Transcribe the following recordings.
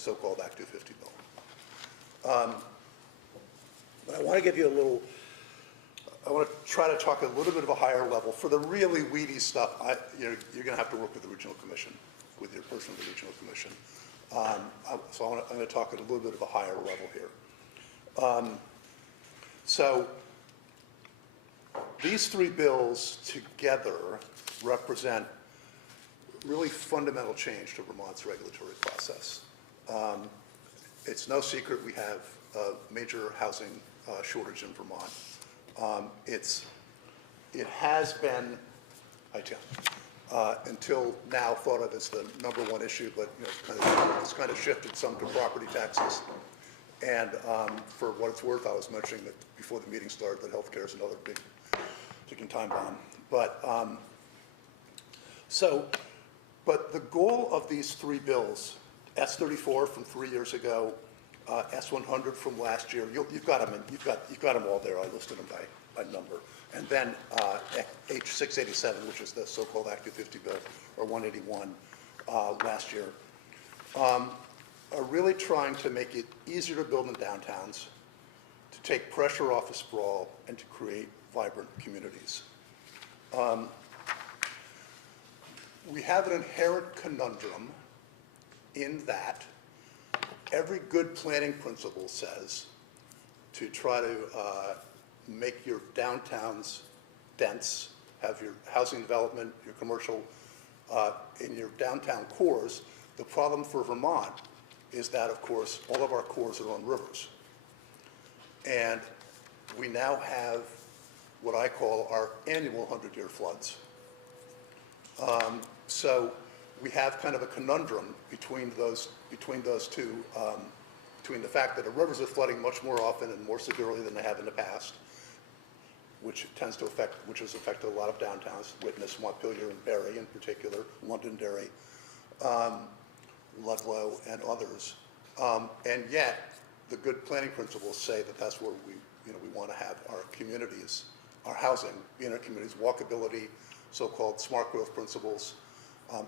so-called Act 250 bill. But I want to give you I want to try to talk a little bit of a higher level. For the really weedy stuff, you're going to have to work with the regional commission, with your person of the regional commission. So I'm going to talk at a little bit of a higher level here. So these three bills together represent really fundamental change to Vermont's regulatory process. It's no secret we have a major housing shortage in Vermont. It has been, until now thought of as the #1 issue, but it's kind of shifted some to property taxes. And for what it's worth, I was mentioning that before the meeting started that healthcare is another big ticking time bomb. But but the goal of these three bills, S34 from 3 years ago, S100 from last year, you've got them all there. I listed them by number. And then H687, which is the so-called Act 250 bill, or 181 last year, are really trying to make it easier to build in downtowns, to take pressure off of sprawl, and to create vibrant communities. We have an inherent conundrum in that every good planning principle says to try to make your downtowns dense, have your housing development, your commercial, in your downtown cores. The problem for Vermont is that, of course, all of our cores are on rivers. And we now have what I call our annual 100-year floods. So we have kind of a conundrum between those two, between the fact that the rivers are flooding much more often and more severely than they have in the past, which has affected a lot of downtowns, witness Montpelier and Barrie in particular, Londonderry, Ludlow, and others. And yet, the good planning principles say that that's where we want to have our communities, our housing, in our communities, walkability, so-called smart growth principles,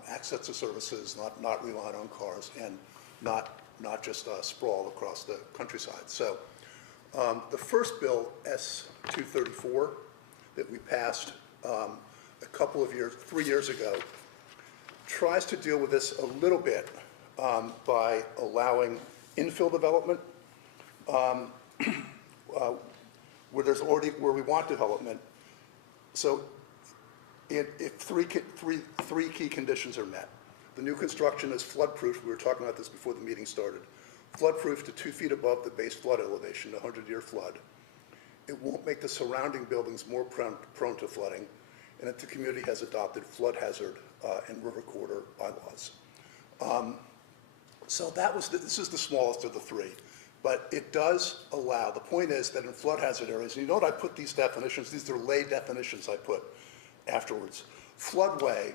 access to services, not relying on cars, and not just sprawl across the countryside. So the first bill, S234, that we passed a 3 years ago, tries to deal with this a little bit by allowing infill development where we want development. So if three key conditions are met. The new construction is flood-proof. We were talking about this before the meeting started. Flood-proof to 2 feet above the base flood elevation, the 100-year flood. It won't make the surrounding buildings more prone to flooding, and that the community has adopted flood hazard and river corridor bylaws. So this is the smallest of the three, but it does allow, the point is that in flood hazard areas, and you know what I put these definitions, these are lay definitions I put afterwards. Floodway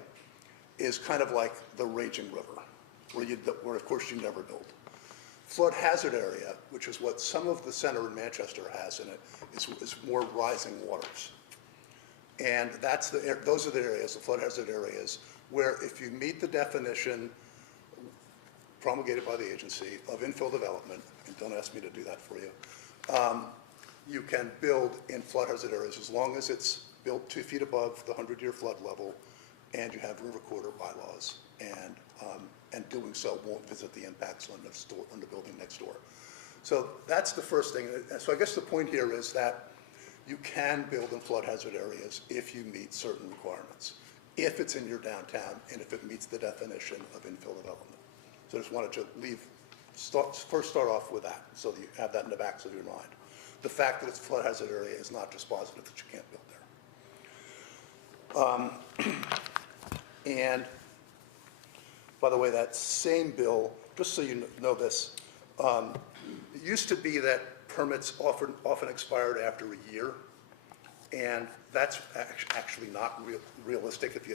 is kind of like the raging river, where of course you never build. Flood hazard area, which is what some of the center in Manchester has in it, is more rising waters. And those are the areas, the flood hazard areas, where if you meet the definition promulgated by the agency of infill development, and don't ask me to do that for you, you can build in flood hazard areas as long as it's built 2 feet above the 100-year flood level, and you have river corridor bylaws, and doing so won't visit the impacts on the building next door. So that's the first thing. So I guess the point here is that you can build in flood hazard areas if you meet certain requirements, if it's in your downtown and if it meets the definition of infill development. So I just wanted to first start off with that, so that you have that in the back of your mind. The fact that it's a flood hazard area is not just positive that you can't build there. And by the way, that same bill, just so you know this, it used to be that permits often expired after a year, and that's actually not realistic if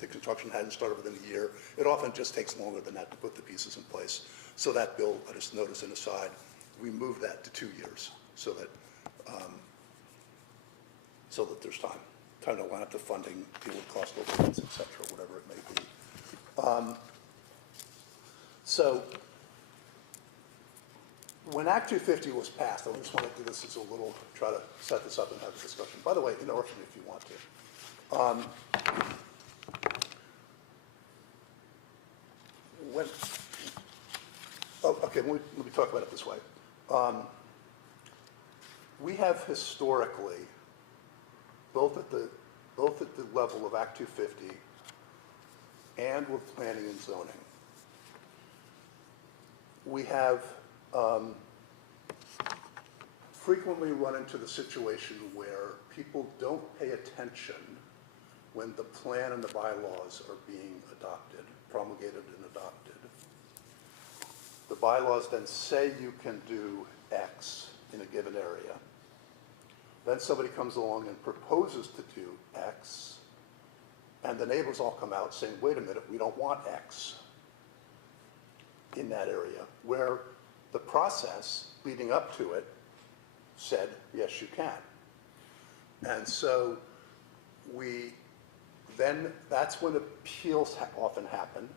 the construction hadn't started within a year. It often just takes longer than that to put the pieces in place. So that bill, I just noticed an aside, we moved that to 2 years so that there's time to line up the funding, deal with cost overruns, et cetera, whatever it may be. So when Act 250 was passed, I just want to do this as a little, try to set this up and have a discussion. By the way, interrupt me if you want to. When, oh, okay, let me talk about it this way. We have historically, both at the level of Act 250 and with planning and zoning, we have frequently run into the situation where people don't pay attention when the plan and the bylaws are being adopted, promulgated and adopted. The bylaws then say you can do X in a given area. Then somebody comes along and proposes to do X, and the neighbors all come out saying, wait a minute, we don't want X in that area, where the process leading up to it said, yes, you can. And so that's when appeals often happen.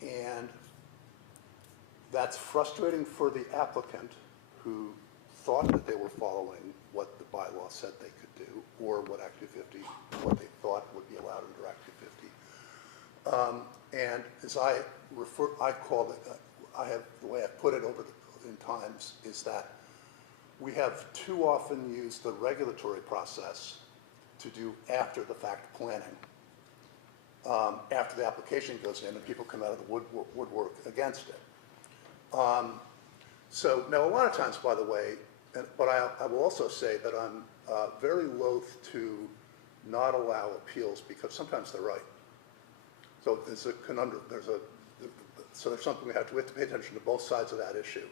And that's frustrating for the applicant who thought that they were following what the bylaw said they could do, or what Act 250, what they thought would be allowed under Act 250. And as I call it, the way I've put it in times is that we have too often used the regulatory process to do after the fact planning. After the application goes in and people come out of the woodwork against it. So now a lot of times, by the way, but I will also say that I'm very loath to not allow appeals because sometimes they're right. So there's a conundrum. So there's something we have to pay attention to both sides of that issue.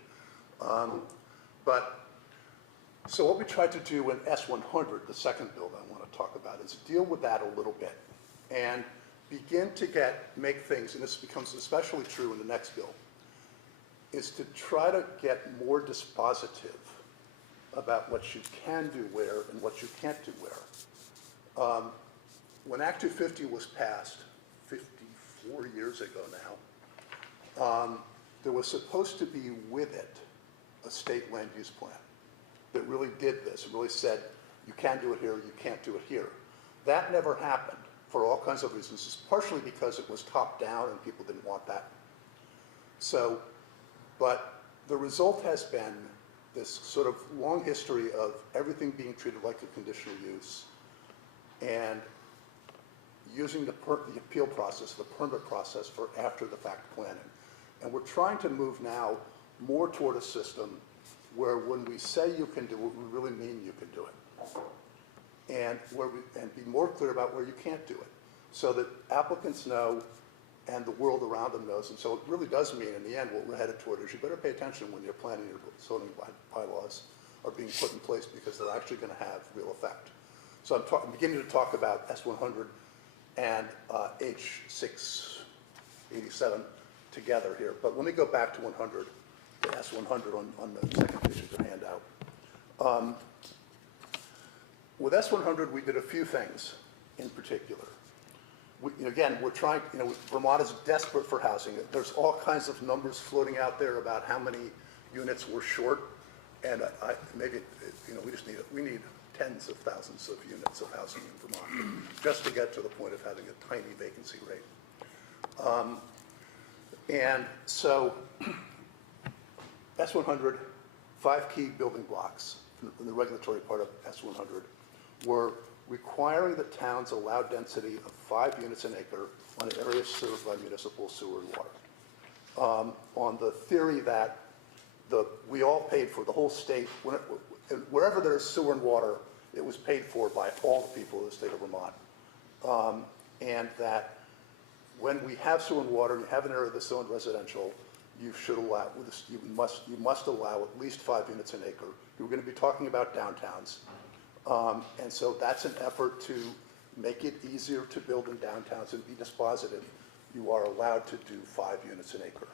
So what we tried to do in S100, the second bill that I want to talk about, is deal with that a little bit and begin to make things, and this becomes especially true in the next bill, is to try to get more dispositive about what you can do where and what you can't do where. When Act 250 was passed 54 years ago now, there was supposed to be with it a state land use plan that really did this. It really said, you can do it here, you can't do it here. That never happened for all kinds of reasons. It's partially because it was top down and people didn't want that. So, but the result has been this sort of long history of everything being treated like a conditional use and using the appeal process, the permit process for after the fact planning. And we're trying to move now more toward a system where when we say you can do it, we really mean you can do it. And be more clear about where you can't do it so that applicants know and the world around them knows. And so it really does mean, in the end, what we're headed toward is you better pay attention when you're planning your zoning bylaws are being put in place because they're actually going to have real effect. So I'm beginning to talk about S100 and H687 together here. But let me go back to 100, to S100 on the second page of your handout. With S100, we did a few things in particular. Again, we're trying, Vermont is desperate for housing. There's all kinds of numbers floating out there about how many units we're short, and we need tens of thousands of units of housing in Vermont just to get to the point of having a tiny vacancy rate. And so S100, 5 key building blocks in the regulatory part of S100 were requiring that towns allow density of 5 units an acre on an area served by municipal sewer and water. On the theory that we all paid for, the whole state, wherever there's sewer and water, it was paid for by all the people of the state of Vermont. And that when we have sewer and water, and you have an area that's zoned residential, you must allow at least 5 units an acre. We're going to be talking about downtowns. And so that's an effort to make it easier to build in downtowns and be dispositive. You are allowed to do 5 units an acre.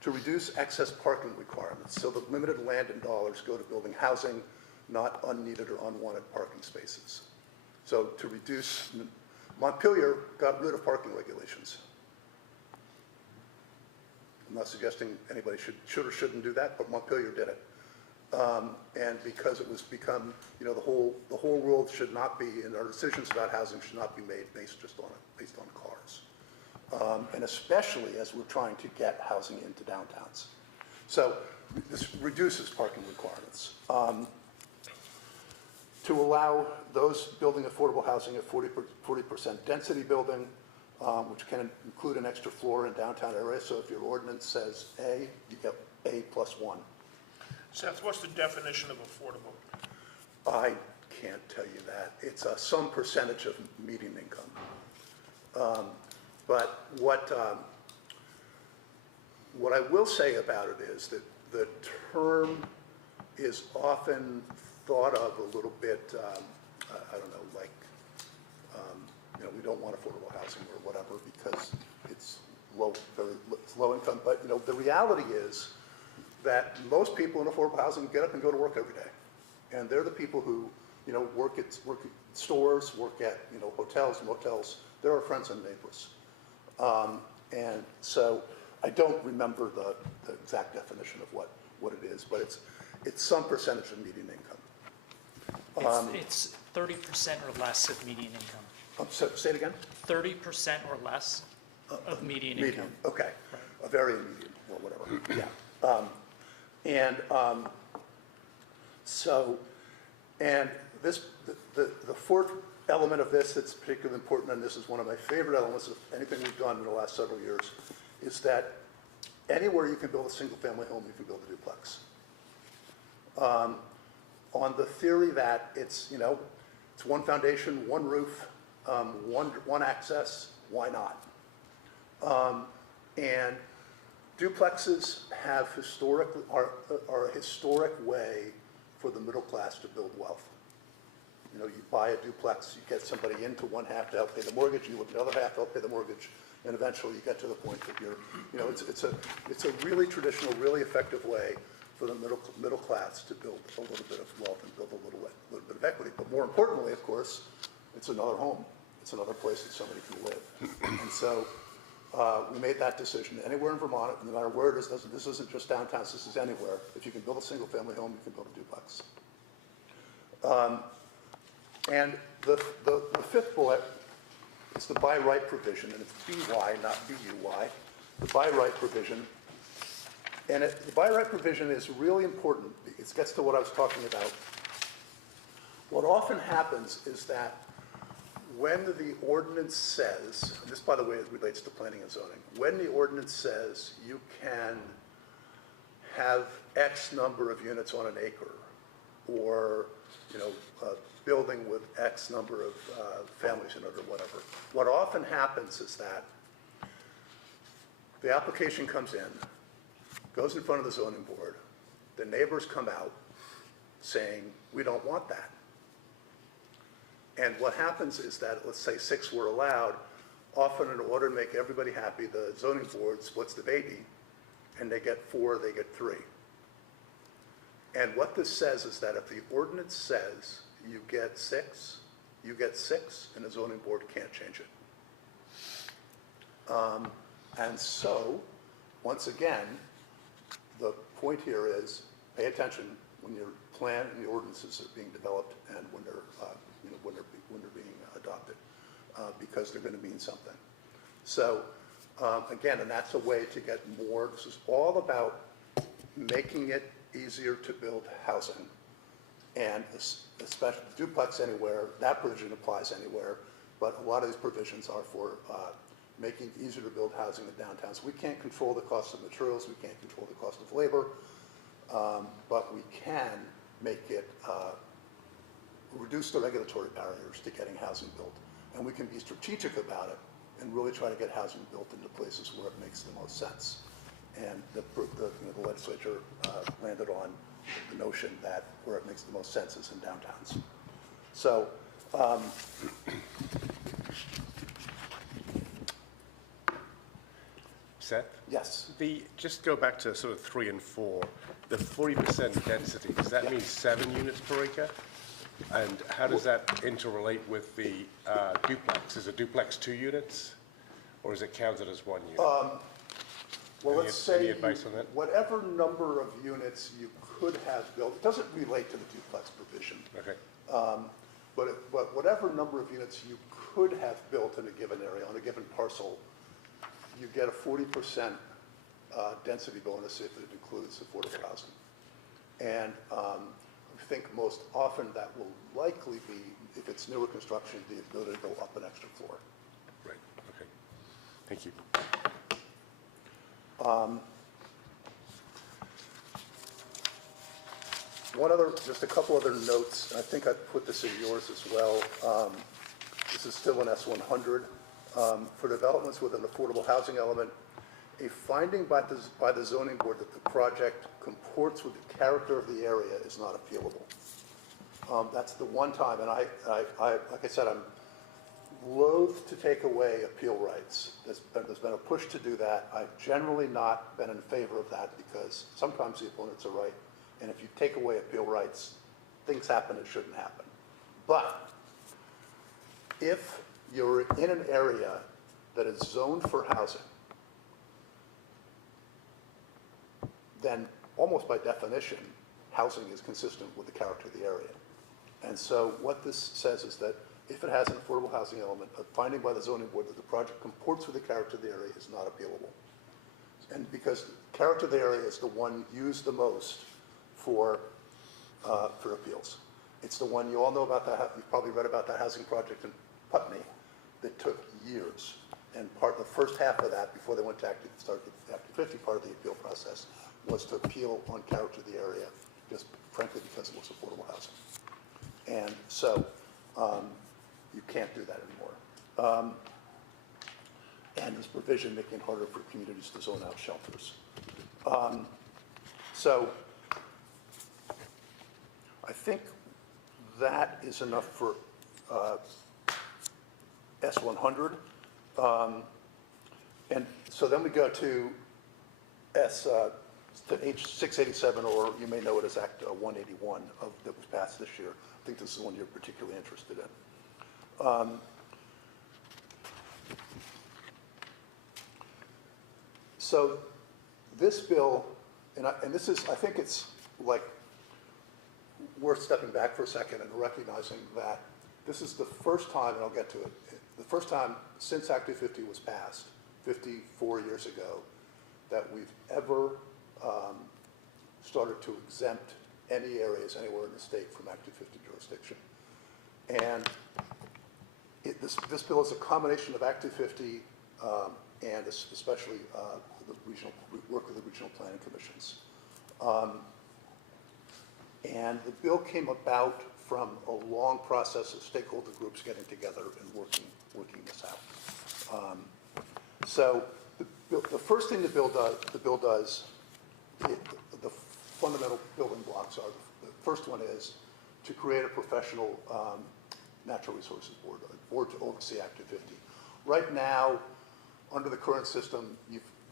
To reduce excess parking requirements, so the limited land and dollars go to building housing, not unneeded or unwanted parking spaces. So to reduce, Montpelier got rid of parking regulations. I'm not suggesting anybody should or shouldn't do that, but Montpelier did it. And because it was become, you know, the whole world should not be, and our decisions about housing should not be made based on cars. And especially as we're trying to get housing into downtowns. So this reduces parking requirements. To allow those building affordable housing at 40% density building, which can include an extra floor in downtown area. So if your ordinance says A, you get A plus 1. Seth, what's the definition of affordable? I can't tell you that. It's some percentage of median income. But what I will say about it is that the term is often thought of a little bit, I don't know, like, you know, we don't want affordable housing or whatever because it's it's low income. But, you know, the reality is that most people in affordable housing get up and go to work every day. And they're the people who, you know, work at stores, work at, you know, hotels, motels. They're our friends and neighbors. And so I don't remember the exact definition of what it is, but it's some percentage of median income. It's 30% or less of median income. So say it again? 30% or less of median income. Okay. Right. A very median, or whatever, yeah. And this, the fourth element of this that's particularly important, and this is one of my favorite elements of anything we've done in the last several years, is that anywhere you can build a single-family home, you can build a duplex. On the theory that it's, you know, it's one foundation, one roof, one access, why not? And duplexes have are a historic way for the middle class to build wealth. You know, you buy a duplex, you get somebody into one half to help pay the mortgage, you look the other half to help pay the mortgage, and eventually you get to the point that you're, you know, it's a really traditional, really effective way for the middle class to build a little bit of wealth and build a little bit of equity. But more importantly, of course, it's another home. It's another place that somebody can live. And so we made that decision. Anywhere in Vermont, no matter where it is, this isn't just downtowns, this is anywhere. If you can build a single-family home, you can build a duplex. And the fifth bullet is the by right provision, and it's BY, not BUY. The by right provision. And the by right provision is really important. It gets to what I was talking about. What often happens is that when the ordinance says, and this, by the way, relates to planning and zoning, when the ordinance says you can have X number of units on an acre, or, you know, a building with X number of families in it or whatever, what often happens is that the application comes in, goes in front of the zoning board, the neighbors come out saying, we don't want that. And what happens is that, let's say 6 were allowed, often in order to make everybody happy, the zoning board splits the baby, and they get 4, they get 3. And what this says is that if the ordinance says you get 6, and the zoning board can't change it. And so, once again, the point here is pay attention when your plan and the ordinances are being developed and when they're, you know, when they're being adopted, because they're going to mean something. So, again, and that's a way to get more. This is all about making it easier to build housing, and especially duplex anywhere. That provision applies anywhere, but a lot of these provisions are for making it easier to build housing in downtowns. We can't control the cost of materials, we can't control the cost of labor, but we can make it, reduce the regulatory barriers to getting housing built. And we can be strategic about it and really try to get housing built into places where it makes the most sense. And the legislature landed on the notion that where it makes the most sense is in downtowns. So, Seth? yes. Just go back to sort of 3 and 4, the 40% density, does that mean 7 units per acre? And how does that interrelate with the duplex? Is a duplex 2 units, or is it counted as 1 unit? Well, Any- let's say any advice on that? whatever number of units you could have built, it doesn't relate to the duplex provision, Okay, but whatever number of units you could have built in a given area, on a given parcel, you get a 40% density bonus if it includes affordable housing. And I think most often that will likely be, if it's newer construction, the ability to go up an extra floor. right, okay. Thank you. Just a couple other notes, and I think I put this in yours as well. This is still in S100. For developments with an affordable housing element, a finding by the zoning board that the project comports with the character of the area is not appealable. That's the one time, and I like I said, I'm loath to take away appeal rights. There's been a push to do that. I've generally not been in favor of that because sometimes the opponents are right. And if you take away appeal rights, things happen that shouldn't happen. But if you're in an area that is zoned for housing, then almost by definition, housing is consistent with the character of the area. And so what this says is that if it has an affordable housing element, a finding by the zoning board that the project comports with the character of the area is not appealable. And because character of the area is the one used the most for appeals. It's the one, you all know about that, you've probably read about that housing project in Putney that took years. And the first half of that, before they went to start the Act 50, part of the appeal process was to appeal on character of the area, just frankly because it was affordable housing. And so you can't do that anymore. And this provision making it harder for communities to zone out shelters. So I think that is enough for S100. And so then we go to H687, or you may know it as Act 181 that was passed this year. I think this is the one you're particularly interested in. So this bill, and this is, I think it's like worth stepping back for a second and recognizing that this is the first time, and I'll get to it, the first time since Act 250 was passed, 54 years ago, that we've ever started to exempt any areas anywhere in the state from Act 250 jurisdiction. And this bill is a combination of Act 250 and especially the work of the regional planning commissions. And the bill came about from a long process of stakeholder groups getting together and working this out. So the first thing the bill does, the fundamental building blocks are, the first one is to create a professional natural resources board, a board to oversee Act 250. Right now, under the current system,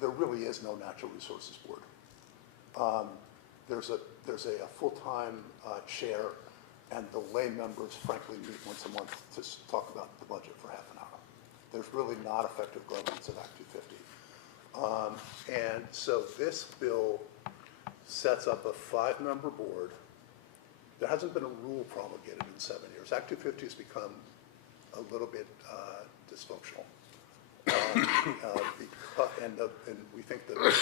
there really is no natural resources board. There's a full-time chair, and the lay members, frankly, meet once a month to talk about the budget for half an hour. There's really not effective governance of Act 250. And so this bill sets up a 5-member board. There hasn't been a rule promulgated in 7 years. Act 250 has become a little bit dysfunctional. And we think that the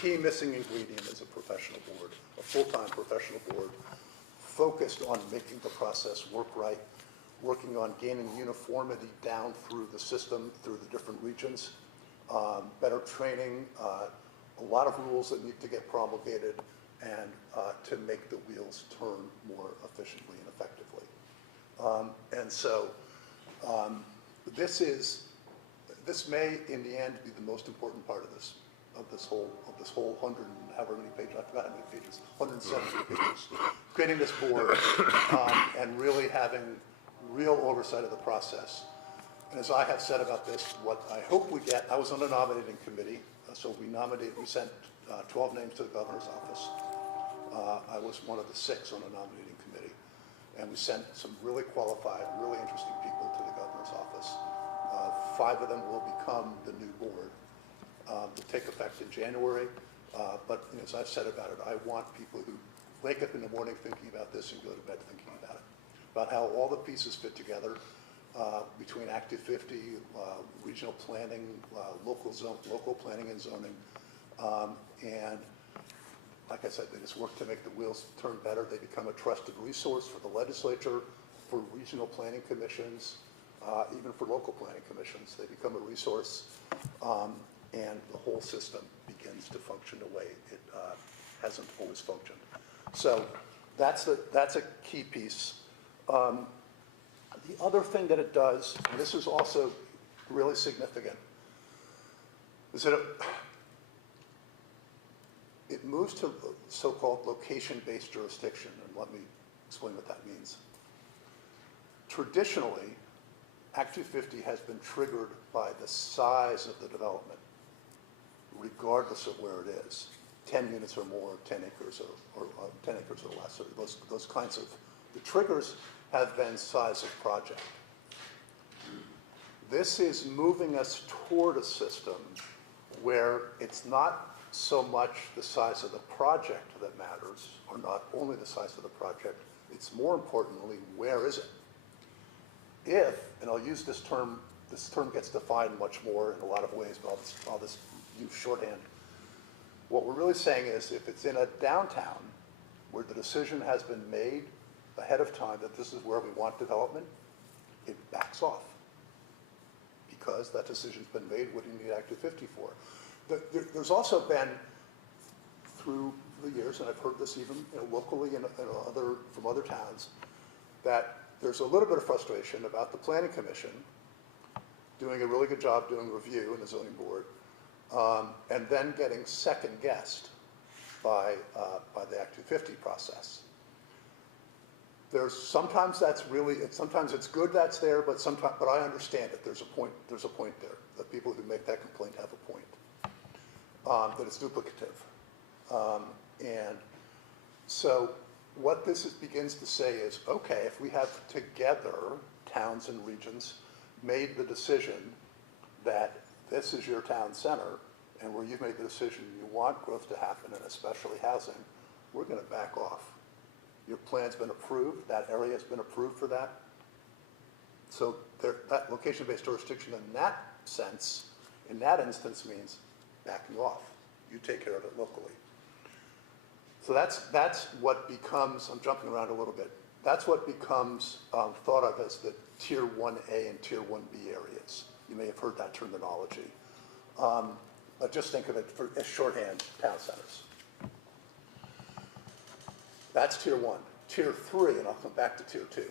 key missing ingredient is a professional board, a full-time professional board focused on making the process work right, working on gaining uniformity down through the system, through the different regions, better training, a lot of rules that need to get promulgated, and to make the wheels turn more efficiently and effectively. And so this may, in the end, be the most important part of this whole 100 and however many pages, I forgot how many pages, 170 pages, creating this board and really having real oversight of the process. And as I have said about this, what I hope we get, I was on a nominating committee, so we sent 12 names to the governor's office. I was one of the 6 on a nominating committee, and we sent some really qualified, really interesting people to the governor's office. 5 of them will become the new board. to take effect in January. But as I've said about it, I want people who wake up in the morning thinking about this and go to bed thinking about it, about how all the pieces fit together between Active 50, regional planning, local planning and zoning, and like I said, they just work to make the wheels turn better. They become a trusted resource for the legislature, for regional planning commissions, even for local planning commissions. They become a resource, and the whole system begins to function the way it hasn't always functioned. So that's a key piece. The other thing that it does, and this is also really significant, is that it moves to so-called location-based jurisdiction, and let me explain what that means. Traditionally, Act 250 has been triggered by the size of the development, regardless of where it is, 10 units or more, 10 acres or 10 acres or less, or those kinds of, the triggers have been size of project. This is moving us toward a system where it's not so much the size of the project that matters, or not only the size of the project, it's more importantly, where is it? If, and I'll use this term gets defined much more in a lot of ways, but I'll just use shorthand. What we're really saying is if it's in a downtown where the decision has been made ahead of time that this is where we want development, it backs off because that decision's been made. What do you need Act 250 for? There's also been, through the years, and I've heard this even locally and from other towns, that there's a little bit of frustration about the Planning Commission doing a really good job doing review in the zoning board, and then getting second-guessed by the Act 250 process. Sometimes it's good that's there, but I understand it. There's a point there. The people who make that complaint have a point. That it's duplicative. And so what this begins to say is, okay, if we have together, towns and regions, made the decision that this is your town center, and where you've made the decision you want growth to happen, and especially housing, we're going to back off. Your plan's been approved, that area has been approved for that. So that location-based jurisdiction in that sense, in that instance, means backing off. You take care of it locally. So that's what becomes, I'm jumping around a little bit, that's what becomes thought of as the Tier 1A and Tier 1B areas. You may have heard that terminology. But just think of it as shorthand, town centers. That's Tier 1. Tier 3, and I'll come back to Tier 2.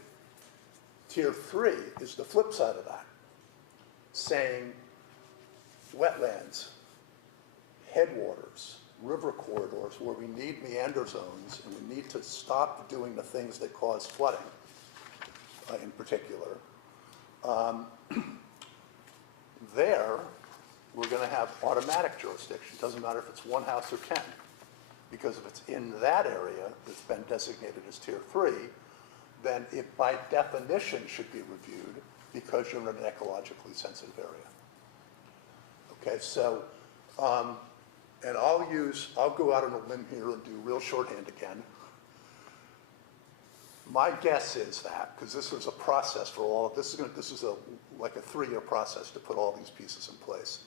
Tier 3 is the flip side of that, saying wetlands, headwaters, river corridors where we need meander zones and we need to stop doing the things that cause flooding in particular. There, we're going to have automatic jurisdiction. Doesn't matter if it's one house or 10. Because if it's in that area that's been designated as Tier 3, then it by definition should be reviewed because you're in an ecologically sensitive area. Okay, so, and I'll go out on a limb here and do real shorthand again. My guess is that, because this is a process for all of this, like a 3-year process to put all these pieces in place.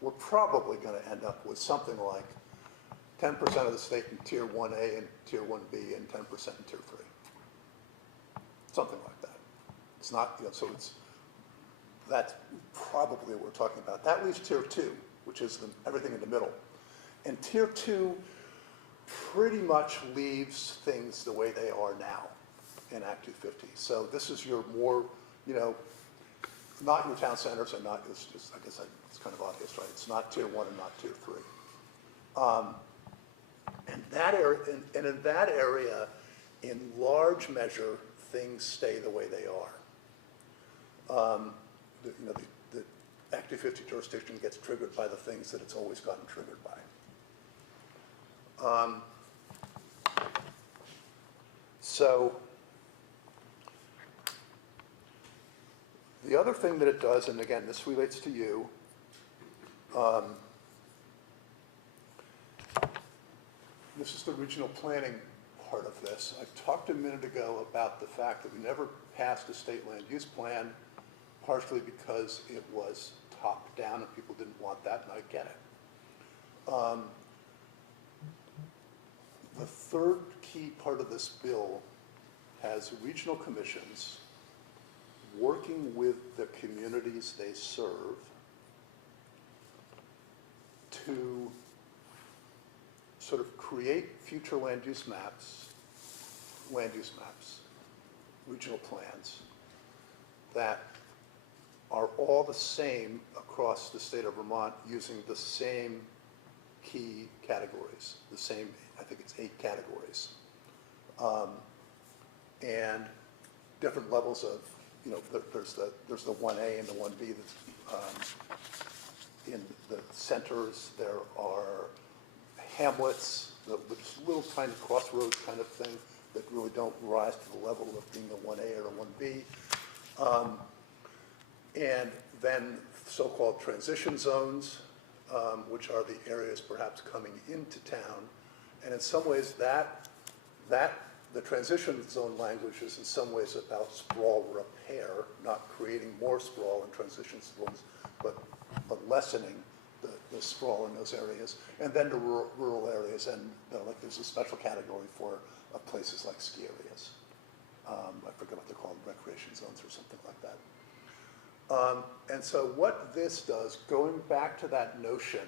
We're probably going to end up with something like 10% of the state in Tier 1A and Tier 1B and 10% in Tier 3. Something like that. It's not, that's probably what we're talking about. That leaves Tier 2, which is everything in the middle. And Tier 2 pretty much leaves things the way they are now in Act 250. So this is your more, not your town centers and not, I guess it's kind of obvious, right? It's not Tier 1 and not Tier 3. And in that area, in large measure, things stay the way they are. The Act 250 jurisdiction gets triggered by the things that it's always gotten triggered by. So the other thing that it does, and again, this relates to you, this is the regional planning part of this. I talked a minute ago about the fact that we never passed a state land use plan, partially because it was top down and people didn't want that, and I get it. The third key part of this bill has regional commissions working with the communities they serve to sort of create future land use maps, regional plans that are all the same across the state of Vermont using the same key categories, the same, I think it's 8 categories. And different levels of, you know, there's the 1A and the 1B that's in the centers. There are hamlets, just little tiny crossroads kind of thing that really don't rise to the level of being a 1A or a 1B. And then so-called transition zones, which are the areas perhaps coming into town. And in some ways the transition zone language is in some ways about sprawl repair, not creating more sprawl in transition zones, but lessening the sprawl in those areas. And then the rural areas, and like there's a special category for places like ski areas. I forget what they're called, recreation zones or something like that. And so what this does, going back to that notion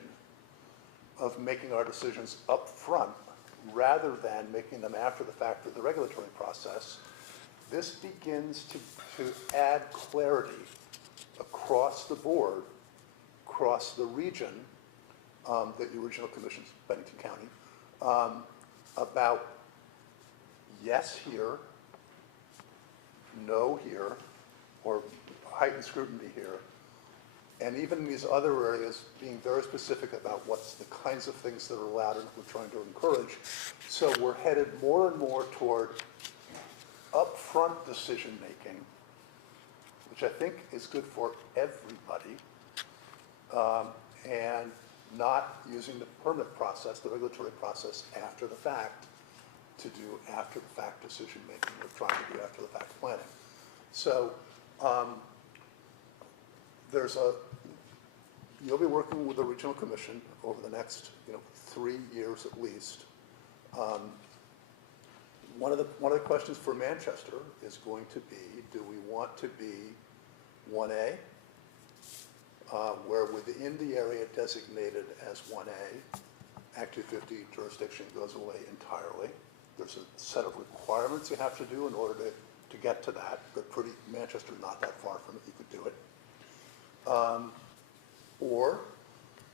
of making our decisions up front rather than making them after the fact of the regulatory process, this begins to add clarity across the board, across the region, the original commission's Bennington County, about yes here, no here, or heightened scrutiny here, and even in these other areas being very specific about what's the kinds of things that are allowed and we're trying to encourage. So we're headed more and more toward upfront decision making, which I think is good for everybody, and not using the permit process, the regulatory process after the fact to do after the fact decision making. We're trying to do after the fact planning. So you'll be working with the regional commission over the next 3 years at least. One of the questions for Manchester is going to be, do we want to be 1A, where within the area designated as 1A, Act 250 jurisdiction goes away entirely. There's a set of requirements you have to do in order to get to that, but Manchester's not that far from it, you could do it. Or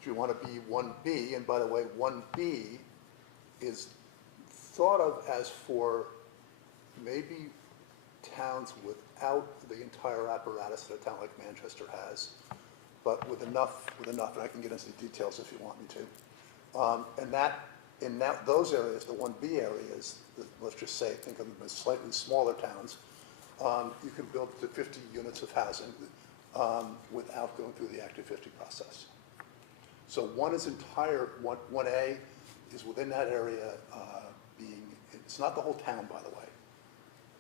do you want to be 1B? And by the way, 1B is thought of as for maybe towns without the entire apparatus that a town like Manchester has, but with enough, and I can get into the details if you want me to. And those areas, the 1B areas, let's just say, think of them as slightly smaller towns, you can build to 50 units of housing without going through the Act 250 process. So 1A is within that area it's not the whole town, by the way.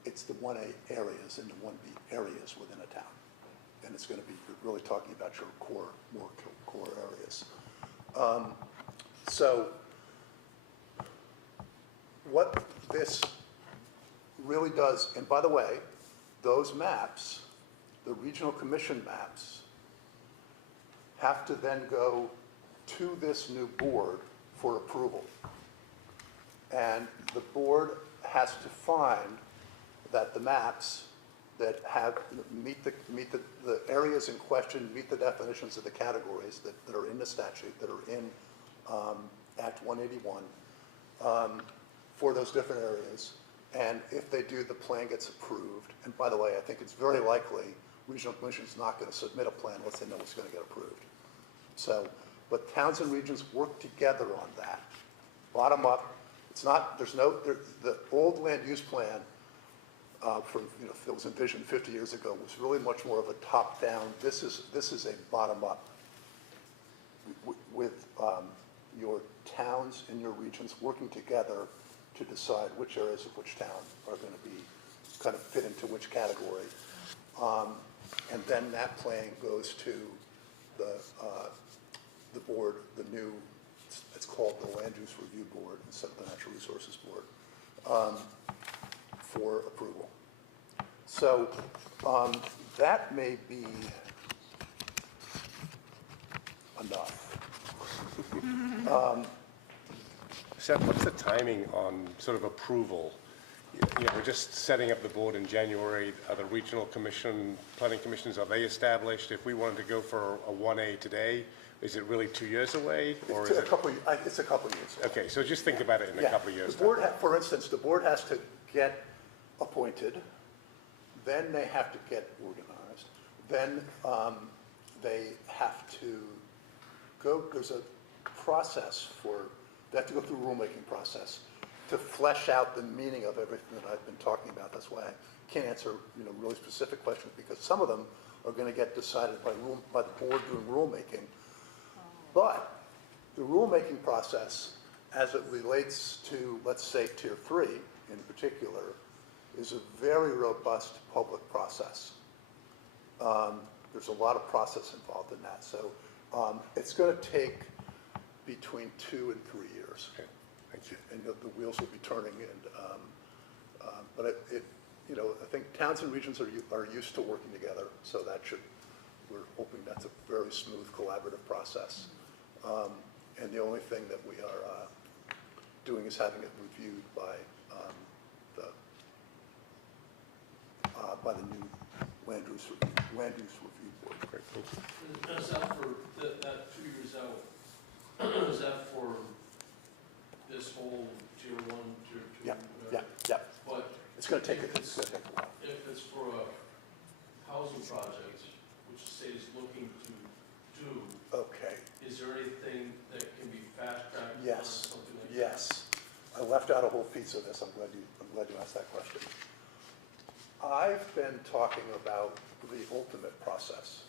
It's the 1A areas and the 1B areas within a town. And it's going to be, you're really talking about your more core areas. So what this really does, and by the way, those maps, the regional commission maps, have to then go to this new board for approval. And the board has to find that the maps that meet the areas in question, meet the definitions of the categories that are in the statute, that are in Act 181 for those different areas. And if they do, the plan gets approved. And by the way, I think it's very likely Regional Commission is not going to submit a plan unless they know it's going to get approved. So, but towns and regions work together on that. Bottom up, it's not, the old land use plan that was envisioned 50 years ago was really much more of a top-down. This is a bottom-up with your town towns in your regions working together to decide which areas of which town are going to be, kind of fit into which category. And then that plan goes to the board, the new, it's called the Land Use Review Board instead of the Natural Resources Board, for approval. So that may be enough. Seth, what's the timing on sort of approval? You know, we're just setting up the board in January. Are the regional commission, planning commissions, are they established? If we wanted to go for a 1A today, is it really 2 years away? Or It's is a it? couple, it's a couple years. Okay, so just think about it in a Yeah. couple of years. The board, for instance, the board has to get appointed, then they have to get organized, then they have to go, there's a process for, they have to go through a rulemaking process to flesh out the meaning of everything that I've been talking about. That's why I can't answer, really specific questions, because some of them are going to get decided by the board doing rulemaking. But the rulemaking process, as it relates to, let's say, Tier 3 in particular, is a very robust public process. There's a lot of process involved in that. So it's going to take between 2 and 3 years. Okay, thank you. And the wheels will be turning. But I think towns and regions are used to working together, so we're hoping that's a very smooth collaborative process. And the only thing that we are doing is having it reviewed by the new Land Use Review Board. Great, thank you. Is that for that 2 years out? Is that for this whole Tier 1, Tier 2? Yeah, whatever? yeah. But It's going to take if a while. If it's for a housing project, which the state is looking to do, Okay. is there anything that can be fast-tracked? Yes, Something like that? yes. I left out a whole piece of this. I'm glad you asked that question. I've been talking about the ultimate process.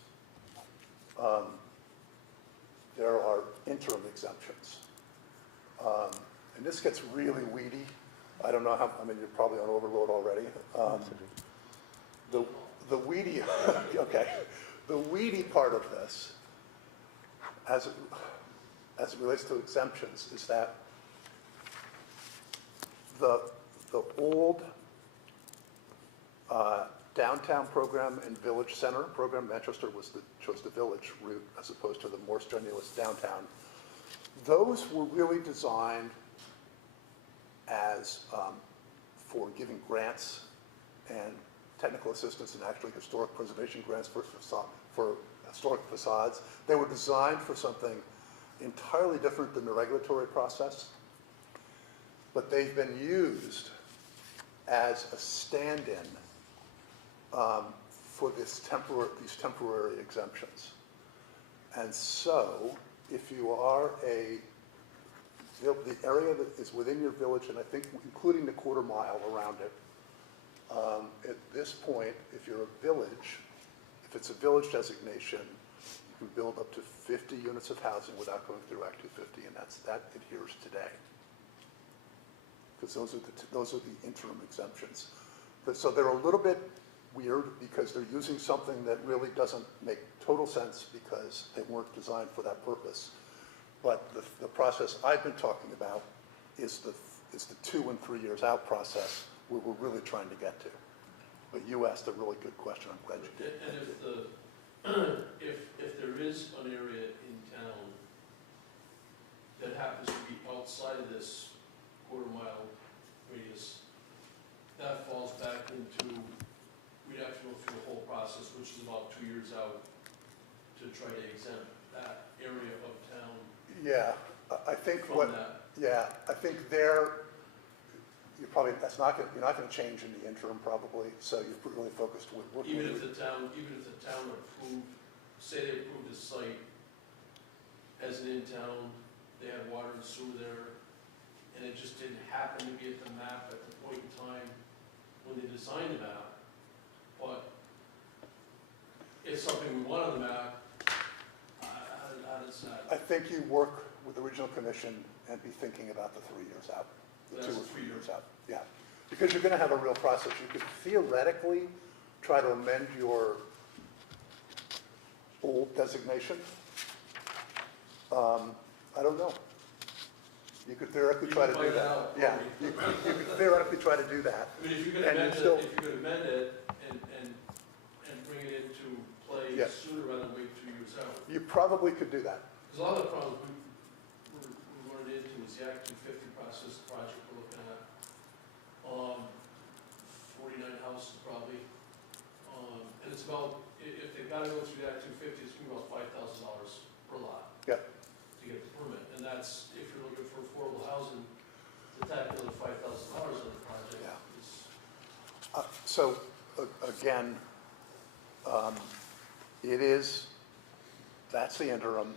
There are interim exemptions. And this gets really weedy. I don't know how, you're probably on overload already. The weedy, okay, the weedy part of this, as it relates to exemptions, is that the old downtown program and village center program, Manchester chose the village route as opposed to the more strenuous downtown. Those were really designed as for giving grants and technical assistance and actually historic preservation grants for historic facades. They were designed for something entirely different than the regulatory process, but they've been used as a stand-in for these temporary exemptions. And so, if you are the area that is within your village, and I think including the quarter mile around it, at this point, if you're a village, if it's a village designation, you can build up to 50 units of housing without going through Act 250, and that adheres today. Because those are the interim exemptions. So they're a little bit weird because they're using something that really doesn't make total sense because they weren't designed for that purpose. But the process I've been talking about is the 2 and 3 years out process where we're really trying to get to. But you asked a really good question. I'm glad you did. And if there is an area in town that happens to be outside of this quarter-mile radius, that falls back into, we'd have to go through the whole process, which is about 2 years out, to try to exempt that area of town Yeah, I think from that. Yeah, I think you're not going to change in the interim probably. So you're really focused with working. Even if the town approved, say they approved a site as an in-town, they had water and sewer there, and it just didn't happen to be at the map at the point in time when they designed the map. But it's something we want on the map. How does that? I think you work with the regional commission and be thinking about the 3 years out, the 2 or 3 years out. Yeah, because you're going to have a real process. You could theoretically try to amend your old designation. I don't know. You could theoretically try to do You can find that. out, Yeah, probably. you could theoretically try to do that. I mean, if you could And amend you it, still- if you could amend it and bring it into play Yes. sooner rather than wait 2 years out. You probably could do that. Because a lot of the problems we run into is the Act 250 process project we're looking at. 49 houses probably. And it's about, if they've got to go through the Act 250, it's gonna be about $5,000 per lot Yeah. to get the permit. And that's, if you're looking for affordable housing, to tack another $5,000 on the project Yeah. is. So, again, it is, that's the interim.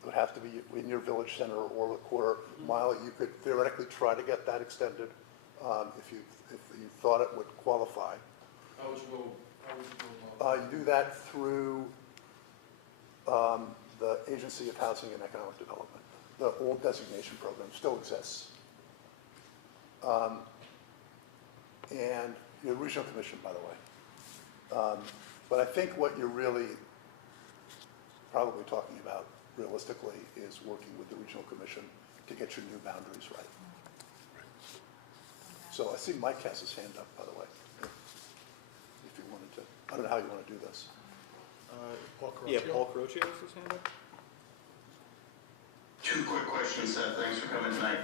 It would have to be in your village center or a quarter mile. You could theoretically try to get that extended if you thought it would qualify. How would you go about it? You do that through the Agency of Housing and Economic Development. The old designation program still exists. And the regional commission, by the way. But I think what you're really probably talking about realistically is working with the regional commission to get your new boundaries right. So I see Mike has his hand up, by the way, if you wanted to. I don't know how you want to do this. Yeah, Paul Croce has his hand up. Two quick questions, Seth. Thanks for coming tonight.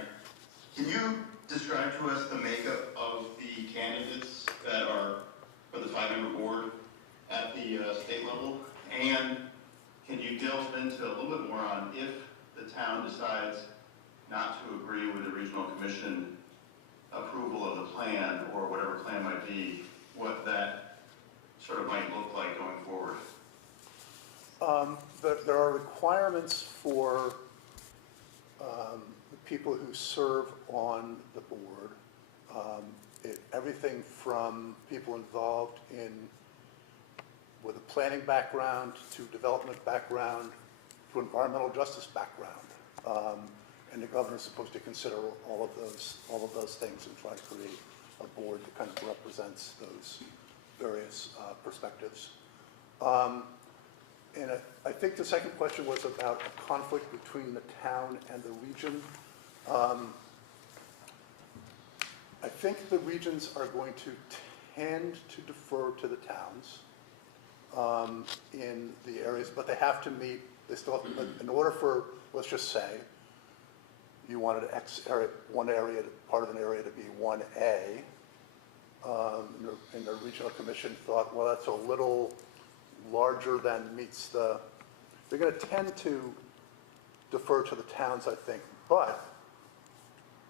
Can you describe to us the makeup of the candidates that are for the 5-member board at the state level? And can you delve into a little bit more on if the town decides not to agree with the regional commission approval of the plan or whatever plan might be, what that sort of might look like going forward? There are requirements for the people who serve on the board. Everything from people involved with a planning background to development background to environmental justice background. And the governor's supposed to consider all of those things and try to create a board that kind of represents those various perspectives. And I think the second question was about a conflict between the town and the region. I think the regions are going to tend to defer to the towns in the areas, but they have to meet, they still have, in order for, let's just say, you wanted X area, one area, part of an area to be 1A, and the regional commission thought, well, that's a little larger than meets the, they're going to tend to defer to the towns, I think, but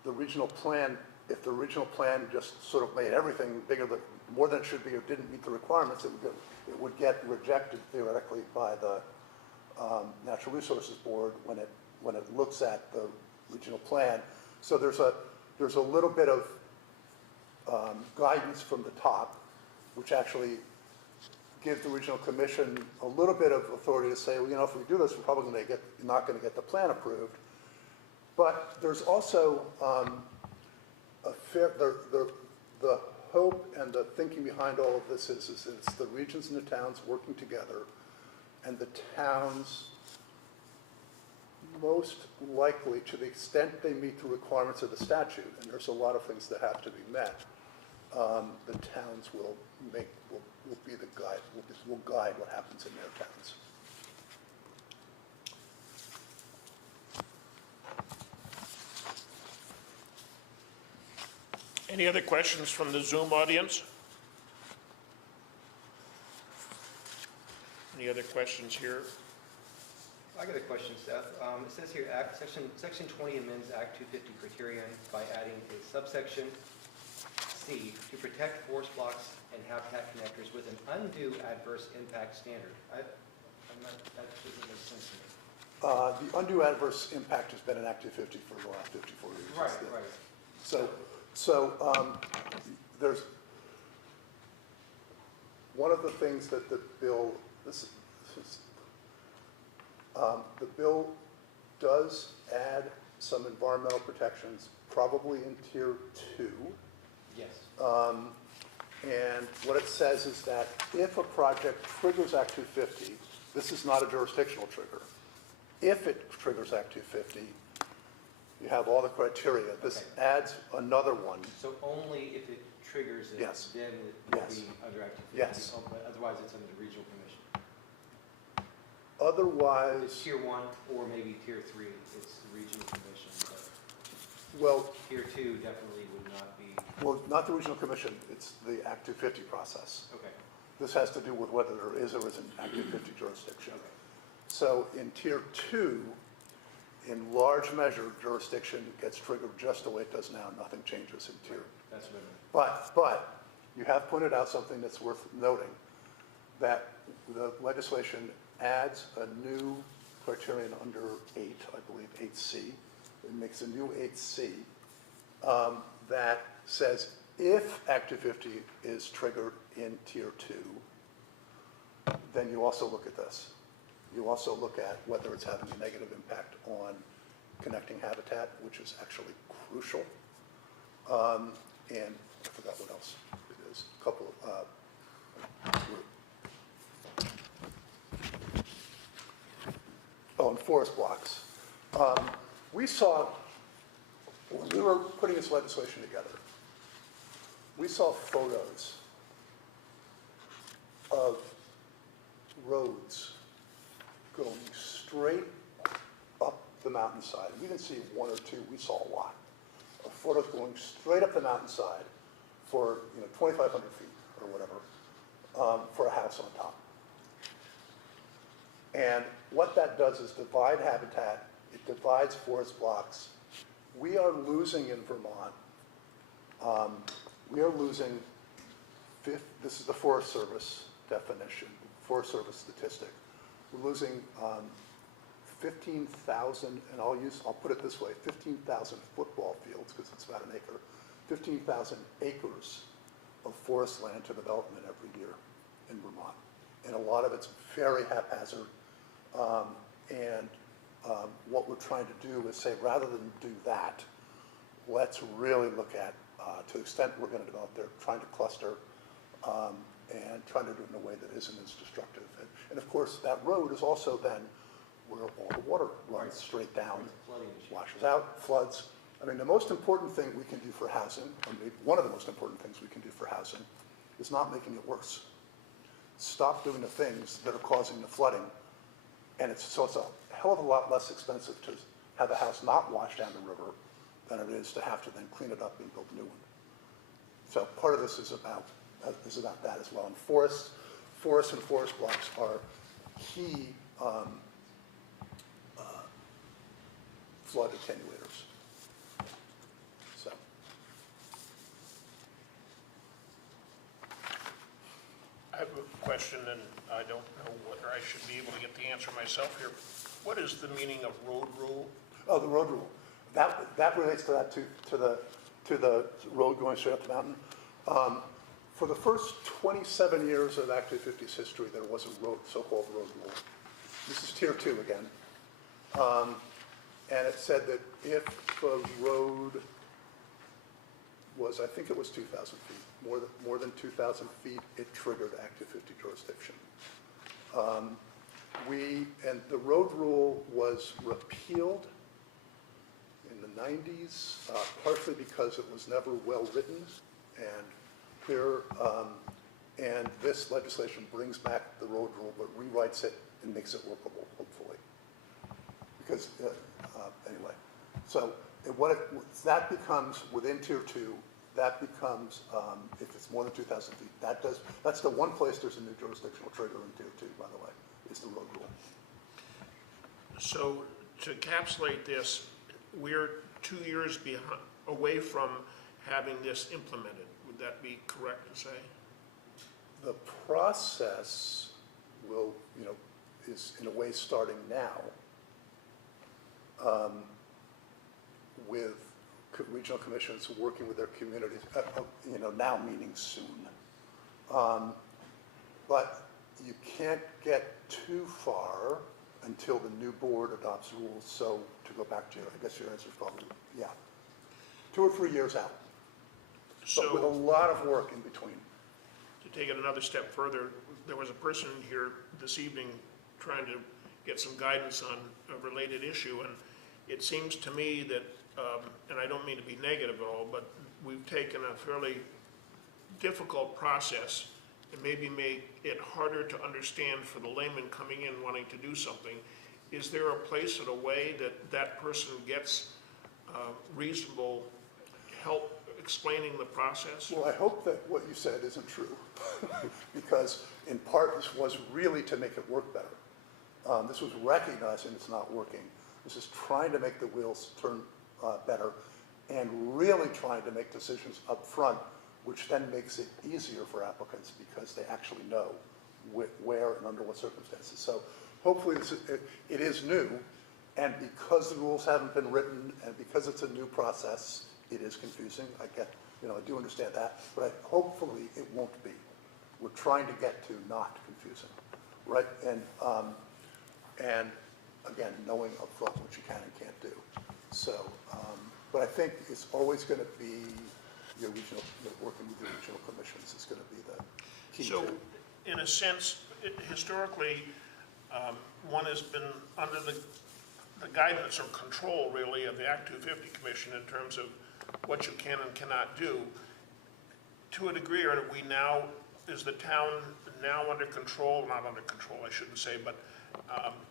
the regional plan, if the regional plan just sort of made everything bigger than, more than it should be or didn't meet the requirements, it would get rejected theoretically by the Natural Resources Board when it looks at the regional plan. So there's a little bit of guidance from the top, which actually gives the regional commission a little bit of authority to say, well, you know, if we do this, we're probably not going to get the plan approved. But there's also the hope and the thinking behind all of this is it's the regions and the towns working together, and the towns most likely, to the extent they meet the requirements of the statute, and there's a lot of things that have to be met, the towns will be the guide, will guide what happens in their towns. Any other questions from the Zoom audience? Any other questions here? I got a question, Seth. It says here, Section 20 amends Act 250 criterion by adding a subsection C to protect forest blocks and habitat connectors with an undue adverse impact standard. That doesn't make sense to me. The undue adverse impact has been in Act 250 for the last 54 years. Right. So there's one of the things that the bill, the bill does add some environmental protections, probably in tier 2. Yes. And what it says is that if a project triggers Act 250, this is not a jurisdictional trigger. If it triggers Act 250, you have all the criteria. This Okay. adds another one. So only if it triggers it, Yes. then it will Yes. be under Act 250? Yes. Oh, but otherwise, it's under the regional commission. It's Otherwise, tier 1 or maybe tier 3, it's the regional commission, but well, tier 2 definitely would not be, well, not the regional commission, it's the Act 250 process. okay. This has to do with whether there is or isn't Act 250 jurisdiction. So in tier 2, in large measure, jurisdiction gets triggered just the way it does now. Nothing changes in tier. That's what I meant. But you have pointed out something that's worth noting, that the legislation adds a new criterion under 8, I believe 8C. It makes a new 8C that says if Act 250 is triggered in tier 2, then you also look at this. You also look at whether it's having a negative impact on connecting habitat, which is actually crucial. And I forgot what else it is. A couple of, oh, and forest blocks. We saw, when we were putting this legislation together, we saw photos of roads going straight up the mountainside. We didn't see one or two, we saw a lot of photos going straight up the mountainside for 2,500 feet or whatever, for a house on top. And what that does is divide habitat, it divides forest blocks. We are losing in Vermont, we are losing, this is the Forest Service definition, Forest Service statistic. We're losing 15,000, and I'll put it this way, 15,000 football fields, because it's about an acre, 15,000 acres of forest land to development every year in Vermont. And a lot of it's very haphazard. What we're trying to do is say, rather than do that, let's really look at, to the extent we're going to develop there, trying to cluster and trying to do it in a way that isn't as destructive. And of course, that road is also then where all the water runs straight down, Flooding issue. washes out, floods. I mean, the most important thing we can do for housing, or maybe one of the most important things we can do for housing, is not making it worse. Stop doing the things that are causing the flooding. And it's a hell of a lot less expensive to have a house not wash down the river than it is to have to then clean it up and build a new one. So part of this is about that as well. And forests and forest blocks are key flood attenuators. So. I have a question, and I don't know whether I should be able to get the answer myself here. What is the meaning of road rule? Oh, the road rule. That relates to that, to the road going straight up the mountain. For the first 27 years of Act 250's history, there was a so-called road rule. This is tier 2 again. And it said that if the road was, I think it was 2,000 feet, more than 2,000 feet, it triggered Act 250 jurisdiction. And the road rule was repealed in the 90s, partially because it was never well-written and clear. And this legislation brings back the road rule, but rewrites it and makes it workable, hopefully. Because, anyway, so that becomes, within tier 2, that becomes, if it's more than 2,000 feet, that's the one place there's a new jurisdictional trigger in tier 2, by the way, is the road rule. So to encapsulate this, we're 2 years away from having this implemented. Would that be correct to say? The process will, is in a way starting now with regional commissions working with their communities, now meaning soon. But you can't get too far until the new board adopts rules. So to go back to your, I guess your answer is probably, yeah, 2 or 3 years out, but with a So lot of work in between. to take it another step further, there was a person here this evening trying to get some guidance on a related issue, and it seems to me that, and I don't mean to be negative at all, but we've taken a fairly difficult process and maybe make it harder to understand for the layman coming in wanting to do something. Is there a place or a way that that person gets reasonable help explaining the process? Well, I hope that what you said isn't true, because in part, this was really to make it work better. This was recognizing it's not working. This is trying to make the wheels turn better and really trying to make decisions up front, which then makes it easier for applicants because they actually know where and under what circumstances. So hopefully it is new, and because the rules haven't been written and because it's a new process, it is confusing. I do understand that, but hopefully it won't be. We're trying to get to not confusing, right? And again, knowing upfront what you can and can't do. So, but I think it's always going to be your regional, working with the regional commissions is going to be the key. So, to. in a sense, historically, one has been under the guidance or control, really, of the Act 250 Commission in terms of what you can and cannot do. To a degree, are we now, is the town now under control, not under control, I shouldn't say, but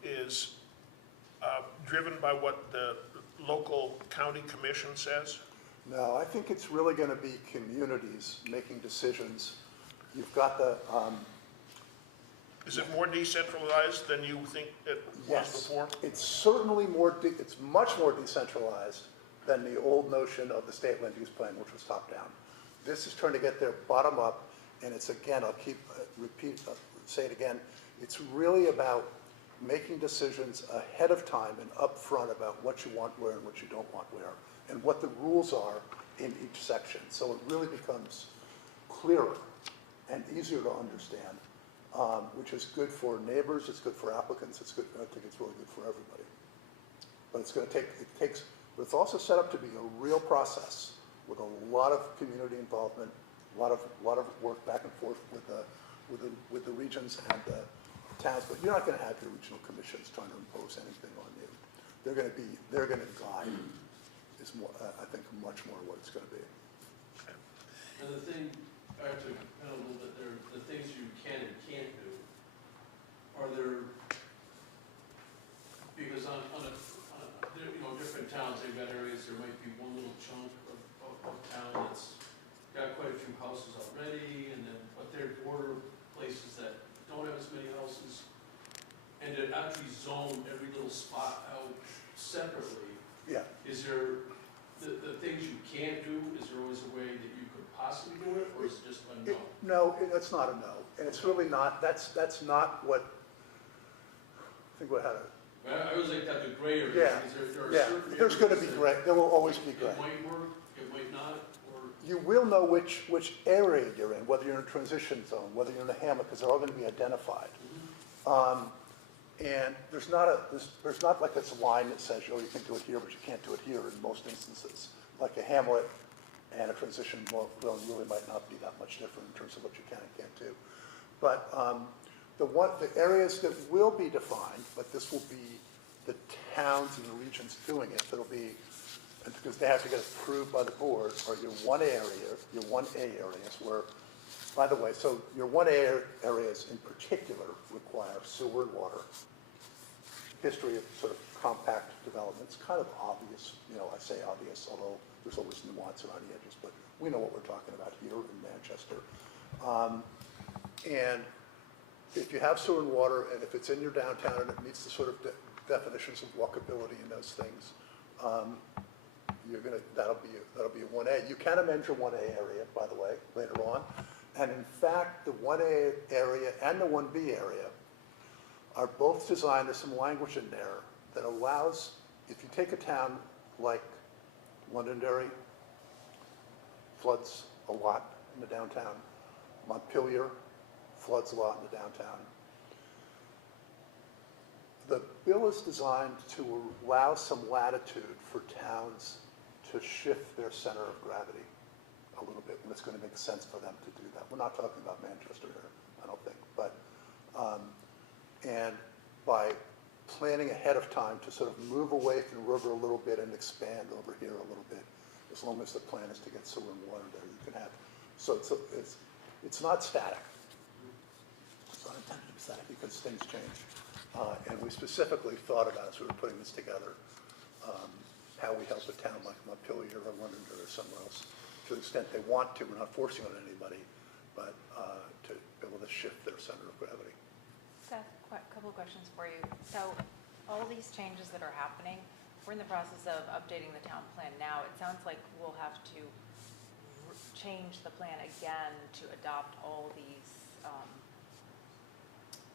is driven by what the local county commission says? No, I think it's really going to be communities making decisions. You've got the, Is it more decentralized than you think it was yes, before? it's certainly more, it's much more decentralized than the old notion of the state land use plan, which was top down. This is trying to get there bottom up, and it's again, I'll say it again, it's really about making decisions ahead of time and upfront about what you want where and what you don't want where, and what the rules are in each section. So it really becomes clearer and easier to understand, which is good for neighbors, it's good for applicants, it's good, I think it's really good for everybody. But it's going to take, but it's also set up to be a real process with a lot of community involvement, a lot of work back and forth with the regions and the towns. But you're not going to have your regional commissions trying to impose anything on you. They're going to guide. Is more, I think, much more what it's going to be. And the thing, I have to kind of a little bit there, the things you can and can't do, are there, because there, different towns, they've got areas, there might be one little chunk of town that's got quite a few houses already, and then, but there are border places that don't have as many houses, and to actually zone every little spot out separately. Yeah. Is there, the things you can't do, is there always a way that you could possibly do it, or is it just a no? No, it's not a no, and it's really not. That's not what. I think what had a. I always like that, the gray area. Yeah, There are yeah. certain There's going to areas be that gray. There will always be gray. It might work, it might not, or, You will know which area you're in, whether you're in a transition zone, whether you're in a hamlet, because they're all going to be identified. And there's not like this line that says, oh, you can do it here, but you can't do it here in most instances. Like a hamlet and a transition zone really might not be that much different in terms of what you can and can't do. But the areas that will be defined, but this will be the towns and the regions doing it, that'll be, and because they have to get approved by the board, are your 1A areas where, by the way, so your 1A areas in particular require sewer and water. History of sort of compact development, it's kind of obvious, I say obvious, although there's always nuance around the edges, but we know what we're talking about here in Manchester. And if you have sewer and water, and if it's in your downtown and it meets the sort of definitions of walkability and those things, that'll be a 1A. You can amend your 1A area, by the way, later on. And in fact, the 1A area and the 1B area are both designed, there's some language in there that allows, if you take a town like Londonderry, floods a lot in the downtown. Montpelier floods a lot in the downtown. The bill is designed to allow some latitude for towns to shift their center of gravity a little bit when it's going to make sense for them to do that. We're not talking about Manchester here, I don't think, but, and by planning ahead of time to sort of move away from the river a little bit and expand over here a little bit, as long as the plan is to get sewer and water there, you can have, so it's not static. It's not intended to be static because things change. And we specifically thought about, as we were putting this together, how we help a town like Montpelier or Londonderry or somewhere else, to the extent they want to. We're not forcing it on anybody, but to be able to shift their center of gravity. Seth, couple questions for you. So all these changes that are happening, we're in the process of updating the town plan now. It sounds like we'll have to change the plan again to adopt all these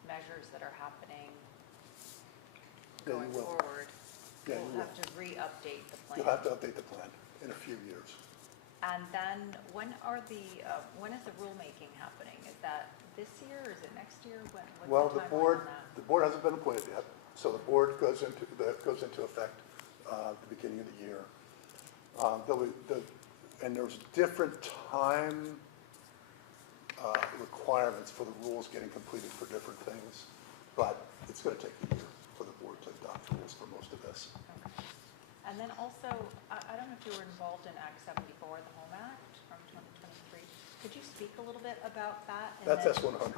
measures that are happening Yeah, going you will. forward. Yeah, you We'll will. have to re-update the plan. You'll have to update the plan in a few years. And then when is the rulemaking happening? Is that this year or is it next year? Well, What's the timeline board, on that? the board hasn't been appointed yet, so the board goes into effect at the beginning of the year. And there's different time requirements for the rules getting completed for different things, but it's going to take a year for the board to adopt rules for most of this. Okay. And then also, I don't know if you were involved in Act 74, the Home Act from 2023. Could you speak a little bit about that? And That's then- S-100.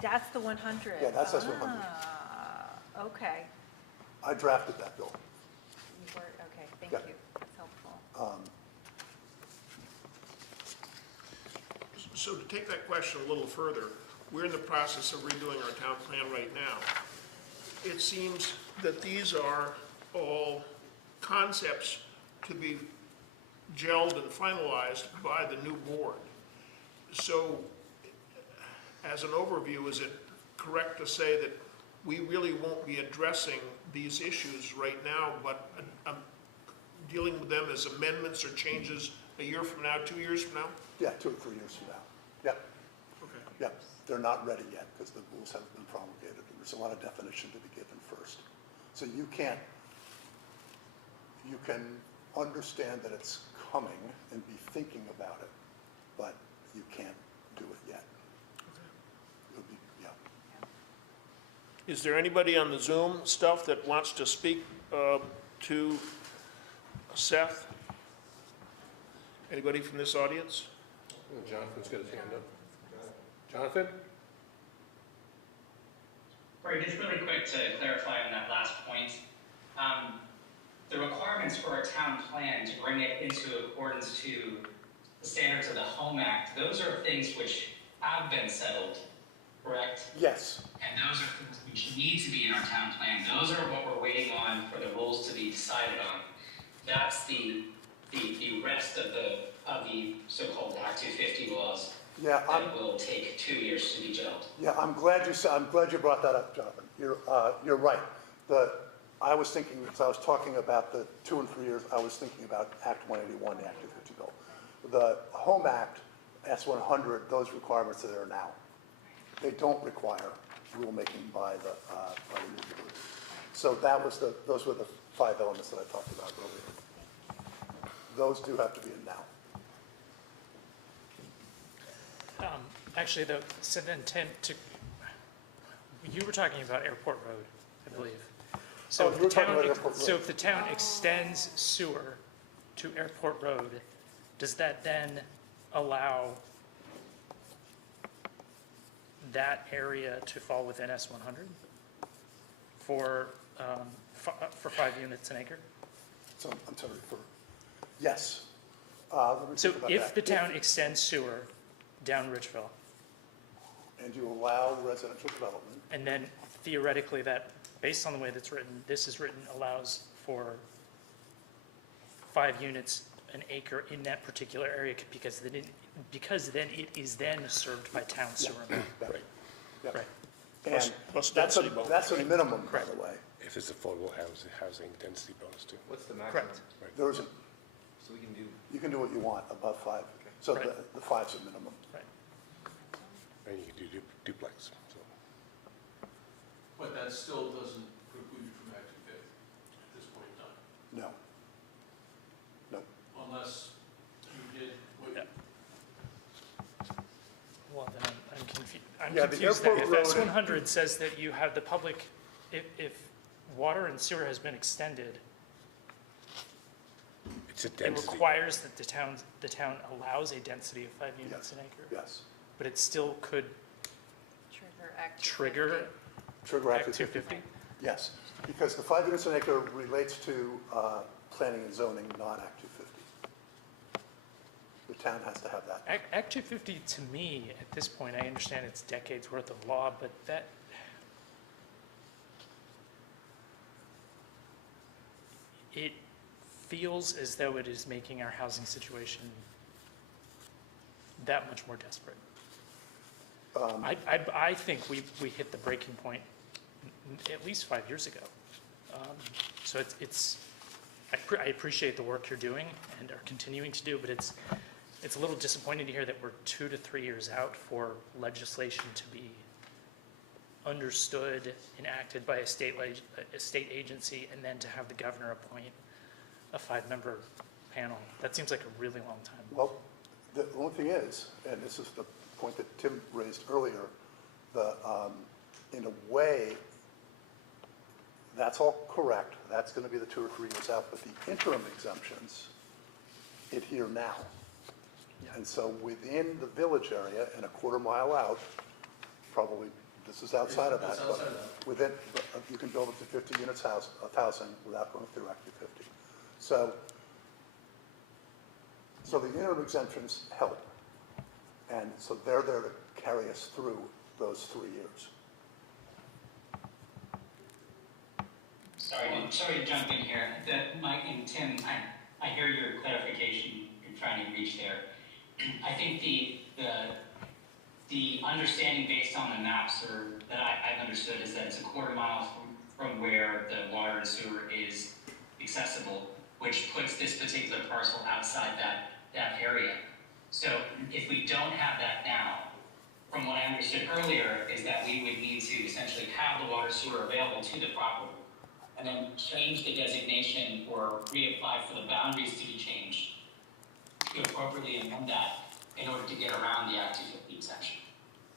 That's the 100? Yeah, that's S-100. Ah, okay. I drafted that bill. You were, okay, thank Yeah. you. That's helpful. So to take that question a little further, we're in the process of redoing our town plan right now. It seems that these are all concepts to be gelled and finalized by the new board. So as an overview, is it correct to say that we really won't be addressing these issues right now, but dealing with them as amendments or changes a year from now, 2 years from now? Yeah, 2 or 3 years from now. Yeah, Okay. yeah. They're not ready yet because the rules haven't been promulgated. And there's a lot of definition to be given first. So you can understand that it's coming and be thinking about it, but you can't do it yet. It'll be, yeah. Is there anybody on the Zoom stuff that wants to speak to Seth? Anybody from this audience? Jonathan's got his hand up. Jonathan? Right, just really quick to clarify on that last point. The requirements for a town plan to bring it into accordance to the standards of the Home Act, those are things which have been settled, correct? Yes, And those are things which need to be in our town plan. Those are what we're waiting on for the rules to be decided on. That's the rest of the so-called Act 250 laws yeah, that will take 2 years to be gelled. yeah, I'm glad you brought that up, Jonathan. You're right. I was thinking, as I was talking about the 2 and 3 years, I was thinking about Act 181, the Act 250 bill. The Home Act, S-100, those requirements are there now. They don't require rulemaking by the new board. So those were the 5 elements that I talked about earlier. Those do have to be in now. Actually, so the intent to, you were talking about Airport Road, I believe. So Oh, if you the were talking town, about Airport so Road. if the town extends sewer to Airport Road, does that then allow that area to fall within S-100 for 5 units an acre? So I'm sorry yes. Let me So think about if that. the town extends sewer down Richville, And you allow residential development, and then theoretically that, based on the way that's written, this is written, allows for 5 units an acre in that particular area, because then it is then served by town sewer. yeah. Yeah. Right. And Plus that's density bonus, a right? minimum, by Correct. the way. If it's affordable housing density bonus too. What's the maximum? Correct. There's, So we can do, you can do what you want above 5. So Right. the 5's a minimum. Right. And you can do duplex, so. But that still doesn't preclude you from Act 250 at this point in time, No. No. unless you did what you Well, then I'm confused. I'm Yeah, the confused that airport if road- S100 says that you have the public, if water and sewer has been extended, It's a it density. requires that the town allows a density of 5 units Yes. an acre. Yes. But it still could Trigger Act 250. trigger Trigger Act Act 250? Yes, because the 5 units an acre relates to planning and zoning, not Act 250. The town has to have that. Act 250, to me, at this point, I understand it's decades worth of law, but that, it feels as though it is making our housing situation that much more desperate. I think we hit the breaking point at least 5 years ago. So I appreciate the work you're doing and are continuing to do, but it's a little disappointing to hear that we're 2 to 3 years out for legislation to be understood, enacted by a state agency, and then to have the governor appoint a 5-member panel. That seems like a really long time. Well, the only thing is, and this is the point that Tim raised earlier, in a way, that's all correct. That's going to be the 2 or 3 years out, but the interim exemptions adhere now. And so within the village area and a quarter mile out, probably, this is outside of that. It's outside of that. Within, you can build up to 50 units of housing without going through Act 250. So the interim exemptions help. And so they're there to carry us through those 3 years. Sorry to jump in here. Mike and Tim, I hear your clarification you're trying to reach there. I think the understanding based on the maps that I've understood is that it's a quarter mile from where the water and sewer is accessible, which puts this particular parcel outside that area. So if we don't have that now, from what I understood earlier, is that we would need to essentially have the water sewer available to the property, and then change the designation or reapply for the boundaries to be changed to appropriately amend that in order to get around the Act 250 exemption.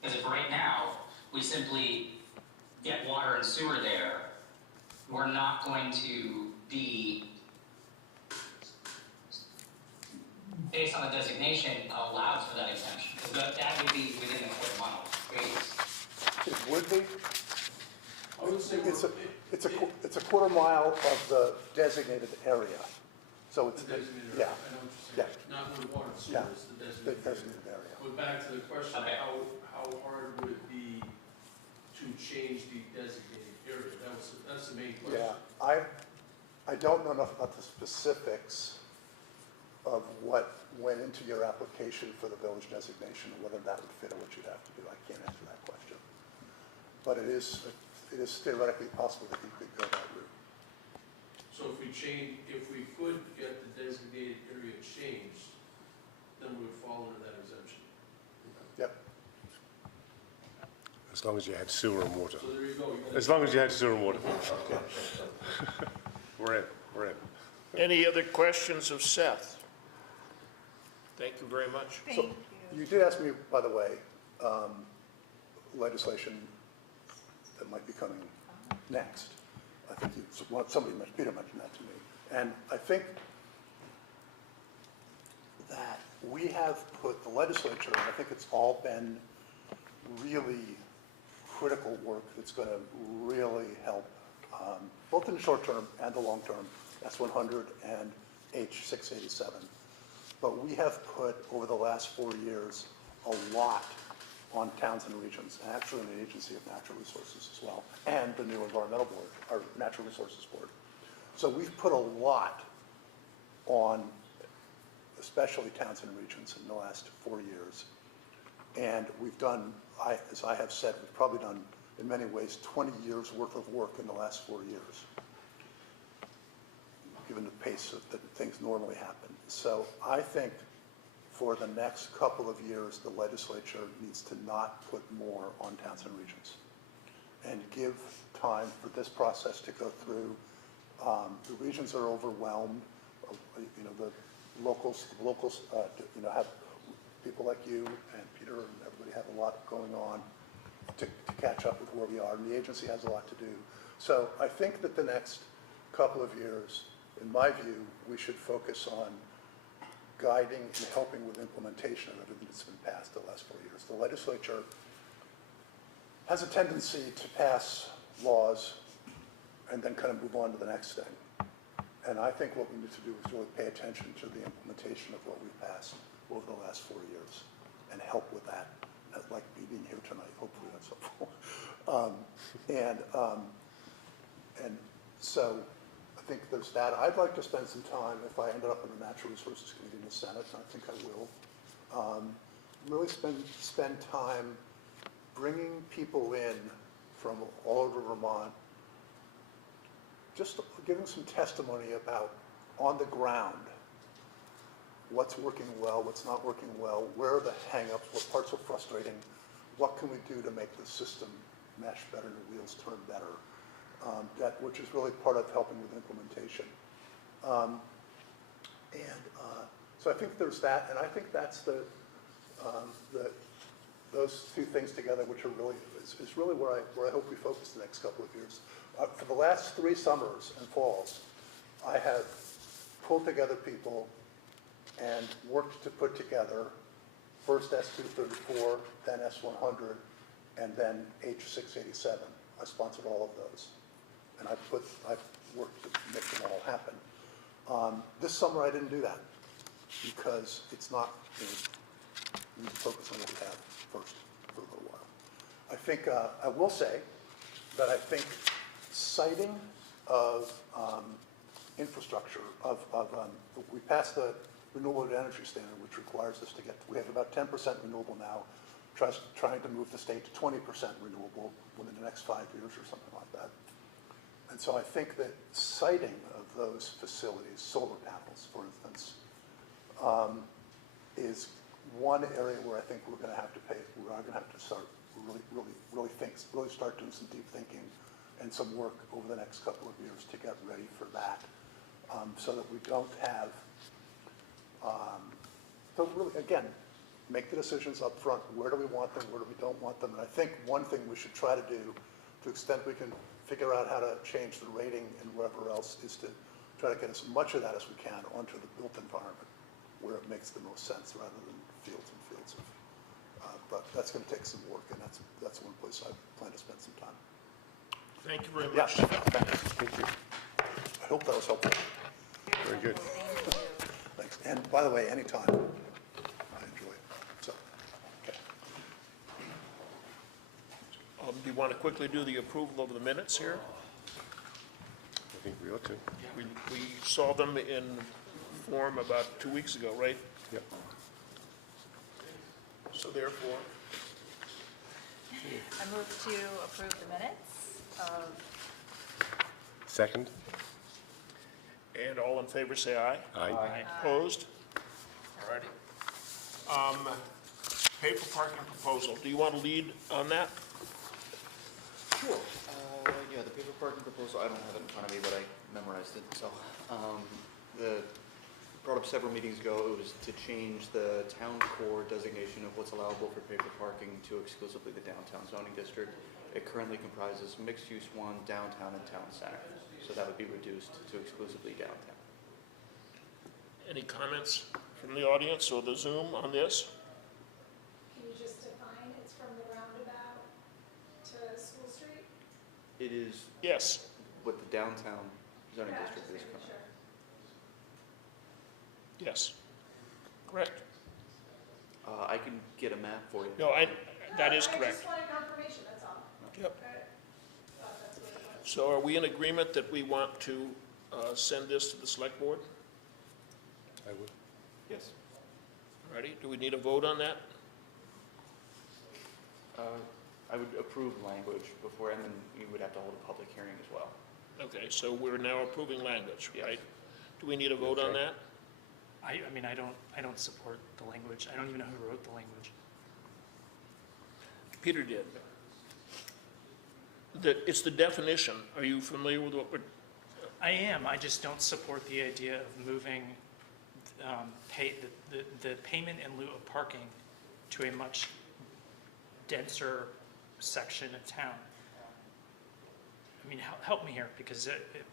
Because if right now, we simply get water and sewer there, we're not going to be, based on the designation, allowed for that exemption. Because that would be within the quarter mile radius. It would be. I would say It's a quarter mile of the designated area. So it's, the designated yeah, area. I know what you're saying. Not where the water and sewer Yeah. is, the the designated area. designated area. But back to the question, Okay. how hard would it be to change the designated area? That's the main question. Yeah, I don't know enough about the specifics of what went into your application for the village designation, and whether that would fit in what you'd have to do. I can't answer that question. But it is theoretically possible that you could go that route. So if we could get the designated area changed, then we would fall under that exemption. Yep. As long as you had sewer and water. So there you go. As long as you had sewer and water. We're in. Any other questions of Seth? Thank you very much. Thank So you. you did ask me, by the way, legislation that might be coming next. I think Peter mentioned that to me. And I think that we have put the legislature, and I think it's all been really critical work that's going to really help, both in the short term and the long term, S100 and H687. But we have put, over the last 4 years, a lot on towns and regions, and actually in the Agency of Natural Resources as well, and the new Environmental Board, or Natural Resources Board. So we've put a lot on, especially towns and regions, in the last 4 years. And we've done, as I have said, we've probably done, in many ways, 20 years' worth of work in the last 4 years, given the pace that things normally happen. So I think for the next couple of years, the legislature needs to not put more on towns and regions. and give time for this process to go through. The regions are overwhelmed. You know, the locals, have people like you and Peter and everybody have a lot going on to catch up with where we are, and the agency has a lot to do. So I think that the next couple of years, in my view, we should focus on guiding and helping with implementation of everything that's been passed the last 4 years. The legislature has a tendency to pass laws and then kind of move on to the next thing. And I think what we need to do is really pay attention to the implementation of what we've passed over the last 4 years and help with that. Like me being here tonight, hopefully that's helpful. And so I think there's that. I'd like to spend some time, if I ended up in the Natural Resources Committee in the Senate, and I think I will, really spend time bringing people in from all over Vermont, just giving some testimony about, on the ground, what's working well, what's not working well, where are the hang-ups, what parts are frustrating, what can we do to make the system mesh better and the wheels turn better, which is really part of helping with implementation. So I think there's that, and I think that's those two things together, which are really, is really where I hope we focus the next couple of years. For the last 3 summers and falls, I have pulled together people and worked to put together first S234, then S100, and then H687. I sponsored all of those, and I've worked to make them all happen. This summer I didn't do that because it's not, we need to focus on what we have first for a little while. I think, I will say that I think siting of infrastructure, we passed the renewable energy standard, which requires us to we have about 10% renewable now, trying to move the state to 20% renewable within the next 5 years or something like that. And so I think that siting of those facilities, solar panels, for instance, is one area where I think we are going to have to start really start doing some deep thinking and some work over the next couple of years to get ready for that, so that we don't have, so really, again, make the decisions up front. Where do we want them? Where do we don't want them? And I think one thing we should try to do, to the extent we can figure out how to change the rating and wherever else, is to try to get as much of that as we can onto the built environment, where it makes the most sense, rather than fields and fields of. But that's going to take some work, and that's one place I plan to spend some time. Thank you very Yeah, much. Thank you. I hope that was helpful. Very good. Thanks. And by the way, anytime, I enjoy it. So, okay. Do you want to quickly do the approval of the minutes here? I think we ought to. We saw them in form about 2 weeks ago, right? Yep. So therefore, I move to approve the minutes of, Second? and all in favor say aye. Aye. Opposed? All righty. Paper parking proposal, do you want to lead on that? Sure. Yeah, the paper parking proposal, I don't have it in front of me, but I memorized it, so. Brought up several meetings ago, it was to change the town core designation of what's allowable for paper parking to exclusively the downtown zoning district. It currently comprises mixed-use 1, downtown, and town center. So that would be reduced to exclusively downtown. Any comments from the audience or the Zoom on this? Can you just define, it's from the roundabout to School Street? It is Yes. what the downtown zoning Yeah, district is just making currently. sure. Yes. Correct? I can get a map for you. No, that is I correct. just wanted confirmation, that's all. Yep. I thought that's what it was. So are we in agreement that we want to send this to the select board? I would. Yes. Ready? Do we need a vote on that? I would approve language before, and then you would have to hold a public hearing as well. Okay, so we're now approving language, Yes. right? Do we need a vote on Okay. that? I mean, I don't support the language. I don't even know who wrote the language. Peter did. it's the definition. Are you familiar with what we're, I am, I just don't support the idea of moving the payment in lieu of parking to a much denser section of town. I mean, help me here, because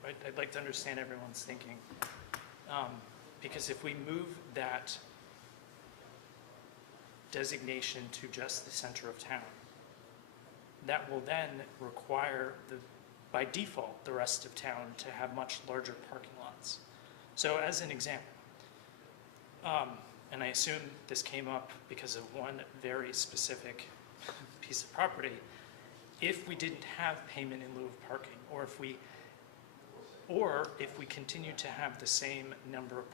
I'd like to understand everyone's thinking. Because if we move that designation to just the center of town, that will then require, by default, the rest of town to have much larger parking lots. So as an example, and I assume this came up because of one very specific piece of property, if we didn't have payment in lieu of parking, or if we continue to have the same number of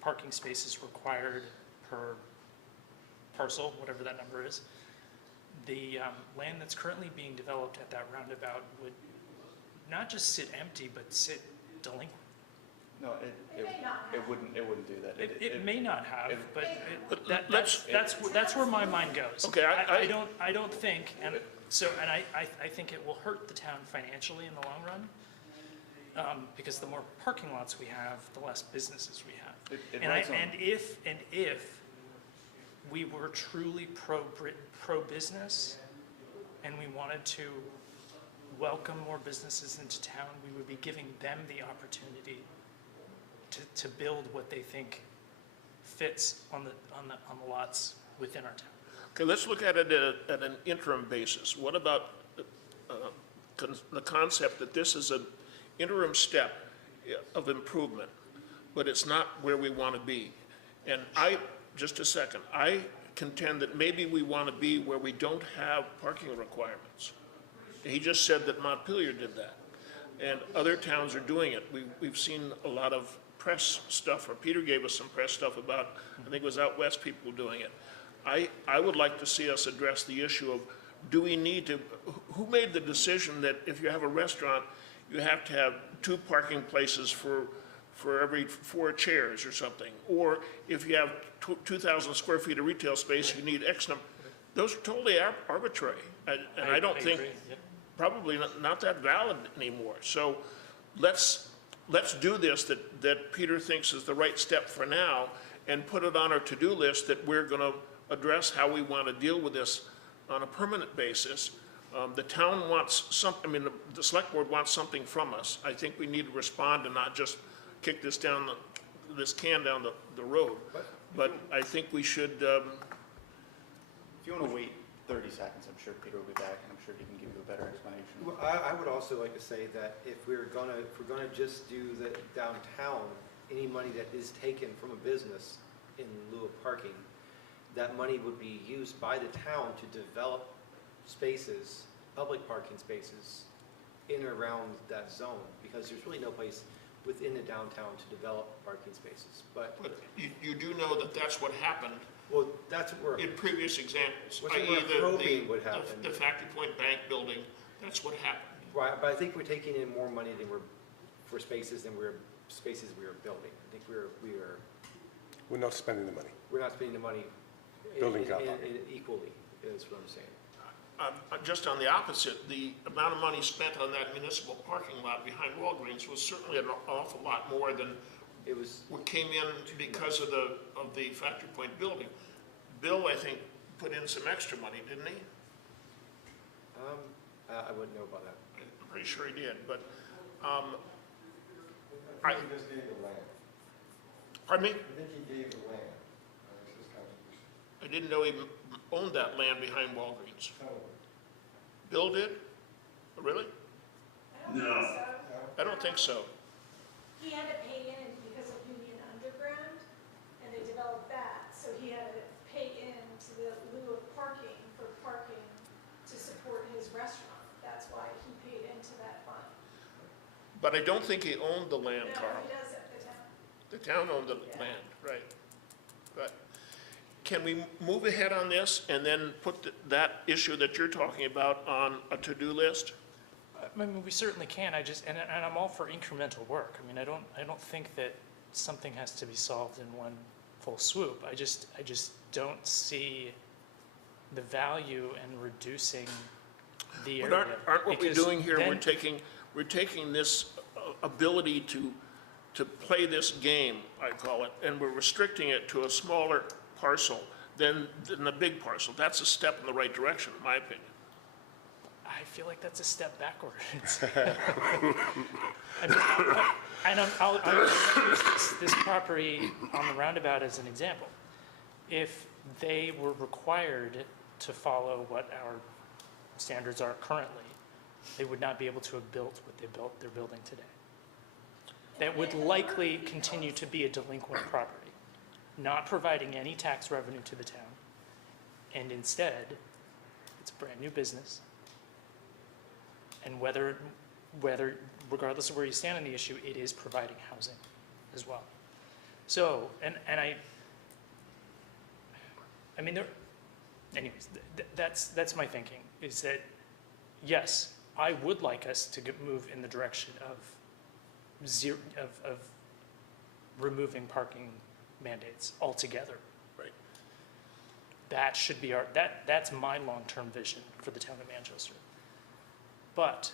parking spaces required per parcel, whatever that number is, the land that's currently being developed at that roundabout would not just sit empty, but sit delinquent. No, It may not it wouldn't do that. It may not have, but let's- that's where my mind goes. Okay, I don't think, and I think it will hurt the town financially in the long run, because the more parking lots we have, the less businesses we have. And if we were truly pro-business, and we wanted to welcome more businesses into town, we would be giving them the opportunity to build what they think fits on the lots within our town. okay, let's look at it at an interim basis. What about the concept that this is an interim step of improvement, but it's not where we want to be? And just a second, I contend that maybe we want to be where we don't have parking requirements. He just said that Montpelier did that, and other towns are doing it. We've seen a lot of press stuff, or Peter gave us some press stuff about, I think it was out west, people doing it. I would like to see us address the issue of, do we need to, who made the decision that if you have a restaurant, you have to have 2 parking places for every 4 chairs or something? Or if you have 2,000 square feet of retail space, you need X number. Those are totally arbitrary, and I don't think, agree, yep. probably not that valid anymore. So let's do this that Peter thinks is the right step for now, and put it on our to-do list that we're going to address how we want to deal with this on a permanent basis. The town wants the select board wants something from us. I think we need to respond and not just kick this can down the road. But I think we should, If you want to wait 30 seconds, I'm sure Peter will be back, and I'm sure he can give you a better explanation. Well, I would also like to say that if we're gonna just do the downtown, any money that is taken from a business in lieu of parking, that money would be used by the town to develop spaces, public parking spaces, in and around that zone, because there's really no place within the downtown to develop parking spaces. But, you do know that that's what happened well, that's what we're, in previous examples, What's what i.e. we're hoping would happen. the Factory Point Bank building, that's what happened. right, but I think we're taking in more money than for spaces than we are building. I think We're not spending the money. we're not spending the money Building car park. equally, is what I'm saying. Just on the opposite, the amount of money spent on that municipal parking lot behind Walgreens was certainly an awful lot more than It was, what came in because of the Factory Point building. Bill, I think, put in some extra money, didn't he? I wouldn't know about that. I'm pretty sure he did, but, I think he just gave the land. pardon me? I think he gave the land. It's his contribution. I didn't know he owned that land behind Walgreens. No. Bill did? Really? No. I don't think so. He had to pay in because of Union Underground, and they developed that, so he had to pay into the lieu of parking for parking to support his restaurant. That's why he paid into that fund. But I don't think he owned the land, No, Carl. he doesn't, the town. The town owned the land, right. But can we move ahead on this and then put that issue that you're talking about on a to-do list? I mean, we certainly can, and I'm all for incremental work. I mean, I don't think that something has to be solved in one full swoop. I just don't see the value in reducing the But area. aren't what we're because doing here, then- we're taking this ability to play this game, I call it, and we're restricting it to a smaller parcel than the big parcel. That's a step in the right direction, in my opinion. I feel like that's a step backwards. I'll use this property on the roundabout as an example. If they were required to follow what our standards are currently, they would not be able to have built what they're building today. That would likely continue to be a delinquent property, not providing any tax revenue to the town. And instead, it's a brand-new business. And regardless of where you stand on the issue, it is providing housing as well. So, I mean, anyways, that's my thinking, is that, yes, I would like us to move in the direction of removing parking mandates altogether. Right. That should be that's my long-term vision for the town of Manchester. But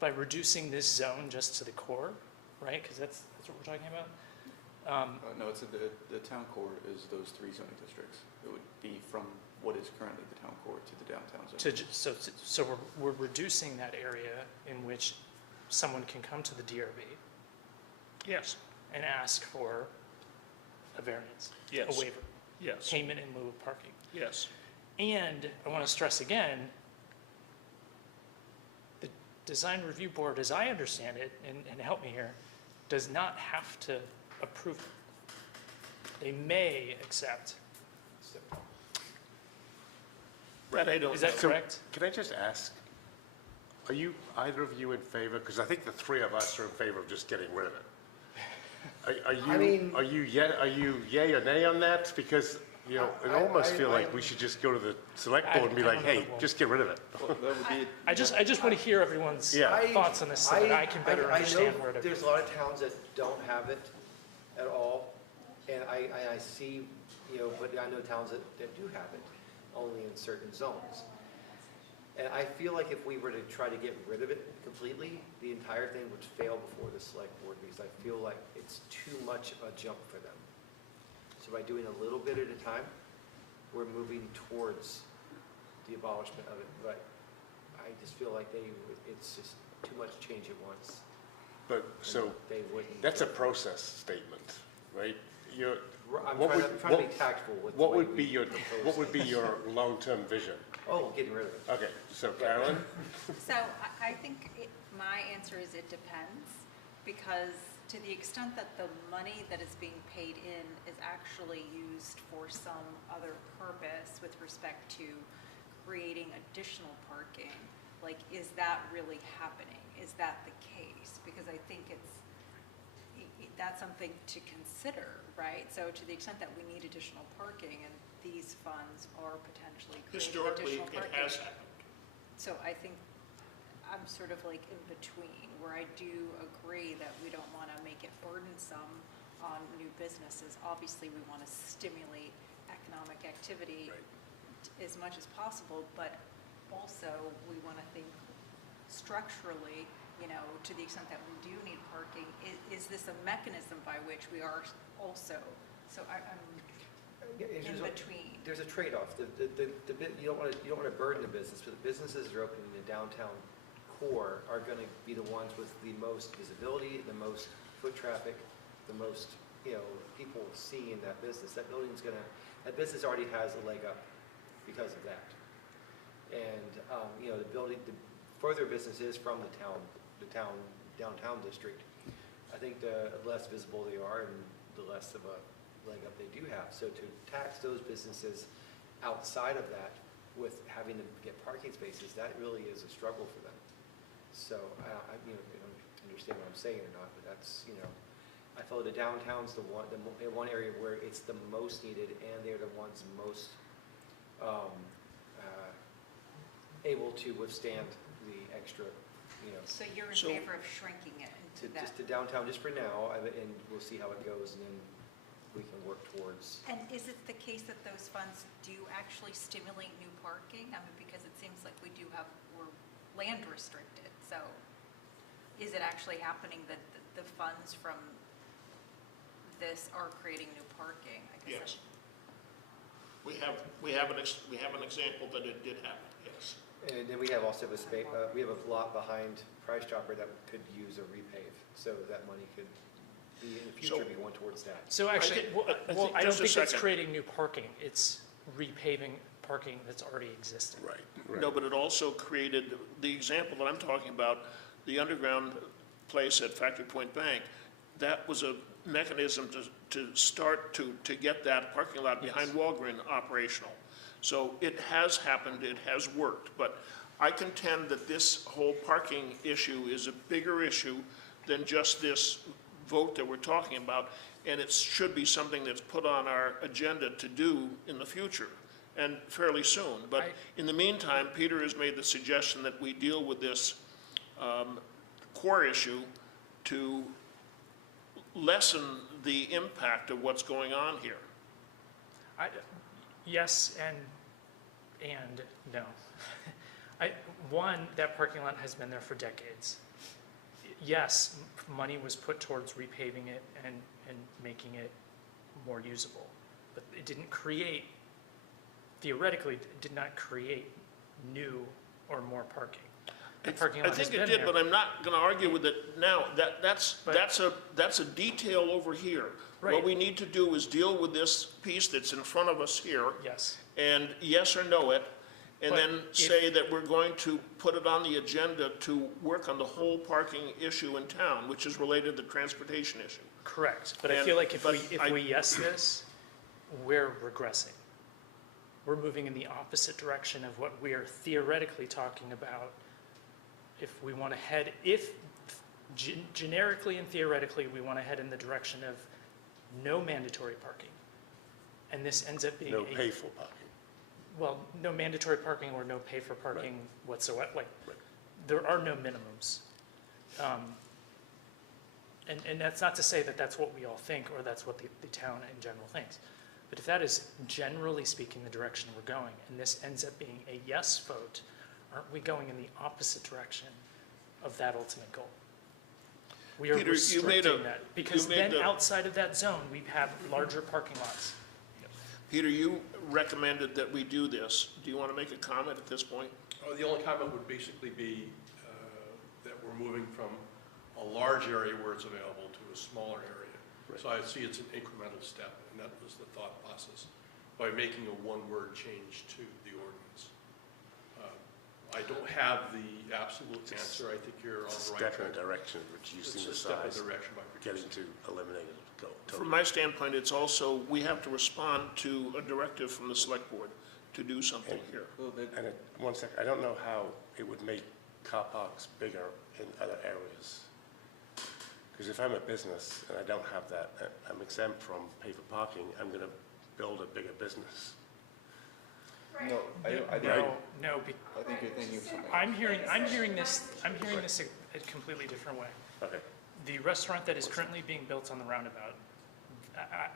by reducing this zone just to the core, right, because that's what we're talking about, No, it's the town core is those 3 zoning districts. It would be from what is currently the town core to the downtown zone. so we're reducing that area in which someone can come to the DRB Yes, and ask for a variance, Yes. a waiver, yes, payment in lieu of parking. yes. And I want to stress again, the design review board, as I understand it, and help me here, does not have to approve it. They may accept. Brad, I don't. Is that So, correct? Can I just ask, are you, either of you in favor, because I think the 3 of us are in favor of just getting rid of it. Are you yay or nay on that? Because, you know, it almost feel like we should just go to the select board and be I like, don't know hey, that one. just get rid of it. Well, that would be, I just want to hear everyone's Yeah. thoughts on this so that I can better understand where to. There's a lot of towns that don't have it at all, and I see, you know, but I know towns that do have it, only in certain zones. And I feel like if we were to try to get rid of it completely, the entire thing would fail before the select board, because I feel like it's too much of a jump for them. So by doing a little bit at a time, we're moving towards the abolishment of it, but I just feel like it's just too much change at once. But, so, They wouldn't. that's a process statement, right? You're, I'm what trying would- to be tactful with the what way would be we your, propose what would be things. your long-term vision? Oh, getting rid of it. Okay, so Carolyn? So I think my answer is it depends, because to the extent that the money that is being paid in is actually used for some other purpose with respect to creating additional parking, like, is that really happening? Is that the case? Because I think that's something to consider, right? So to the extent that we need additional parking and these funds are potentially creating Historically, additional it parking. has happened. So I think I'm sort of like in between, where I do agree that we don't want to make it burdensome on new businesses. Obviously, we want to stimulate economic activity as much as possible, but also we want to think structurally, you know, to the extent that we do need parking, is this a mechanism by which we are also, so I'm Yeah, it's in just between. There's a trade-off. You don't want to burden the business, but the businesses that are opening in the downtown core are going to be the ones with the most visibility, the most foot traffic, the most, you know, people seeing that business. That business already has a leg up because of that. And, you know, the further business is from the downtown district. I think the less visible they are and the less of a leg up they do have. So to tax those businesses outside of that with having to get parking spaces, that really is a struggle for them. So I you know, I don't understand what I'm saying or not, but that's, you know, I feel the downtown's the one area where it's the most needed, and they're the ones most able to withstand the extra, you know. So you're in So- favor of shrinking it into that? Just to downtown, just for now, and we'll see how it goes, and then we can work towards. And is it the case that those funds do actually stimulate new parking? I mean, because it seems like we're land restricted, so is it actually happening that the funds from this are creating new parking? I guess Yes. We have an example that it did happen, yes. And then we have also we have a lot behind Price Chopper that could use a repave, so that money could be, in the future, So- be going towards that. So actually, think- well, I well, think I don't just a think it's second. creating new parking, it's repaving parking that's already existing. Right. No, but it also created, the example that I'm talking about, the underground place at Factory Point Bank, that was a mechanism to start to get that parking lot behind Walgreens operational. So it has happened, it has worked, but I contend that this whole parking issue is a bigger issue than just this vote that we're talking about, and it should be something that's put on our agenda to do in the future, and fairly soon. But in the meantime, Peter has made the suggestion that we deal with this core issue to lessen the impact of what's going on here. Yes and no. One, that parking lot has been there for decades. Yes, money was put towards repaving it and making it more usable, but it didn't create, theoretically, it did not create new or more parking. The parking I lot has think been it did, there. but I'm not gonna argue with it now. That's a detail over here. What Right. we need to do is deal with this piece that's in front of us here, Yes. and yes or no it, and But then if- say that we're going to put it on the agenda to work on the whole parking issue in town, which is related to the transportation issue. Correct, but I And- feel like if but we yes this, we're regressing. We're moving in the opposite direction of what we are theoretically talking about. If we want to head, generically and theoretically, we want to head in the direction of no mandatory parking. And this ends up being No pay for parking. well, no mandatory parking or no pay for parking whatsoever, like, there are no minimums. And that's not to say that that's what we all think, or that's what the town in general thinks. But if that is generally speaking the direction we're going, and this ends up being a yes vote, aren't we going in the opposite direction of that ultimate goal? We are Peter, you made restricting that, because made then outside of that zone, we have larger parking lots. Peter, you recommended that we do this. Do you want to make a comment at this point? The only comment would basically be that we're moving from a large area where it's available to a smaller area. So I see it's an incremental step, and that was the thought process, by making a one-word change to the ordinance. I don't have the absolute answer. I think you're on It's the a right step in track. the direction of reducing It's the a step in size, the direction by getting reducing. to eliminating it. From my standpoint, it's also, we have to respond to a directive from the select board to do something here. And one second, I don't know how it would make car parks bigger in other areas. Because if I'm a business and I don't have that, I'm exempt from pay for parking, I'm going to build a bigger business. No, I think, No, I think you're thinking of something. I'm hearing this a completely different way. Okay. The restaurant that is currently being built on the roundabout,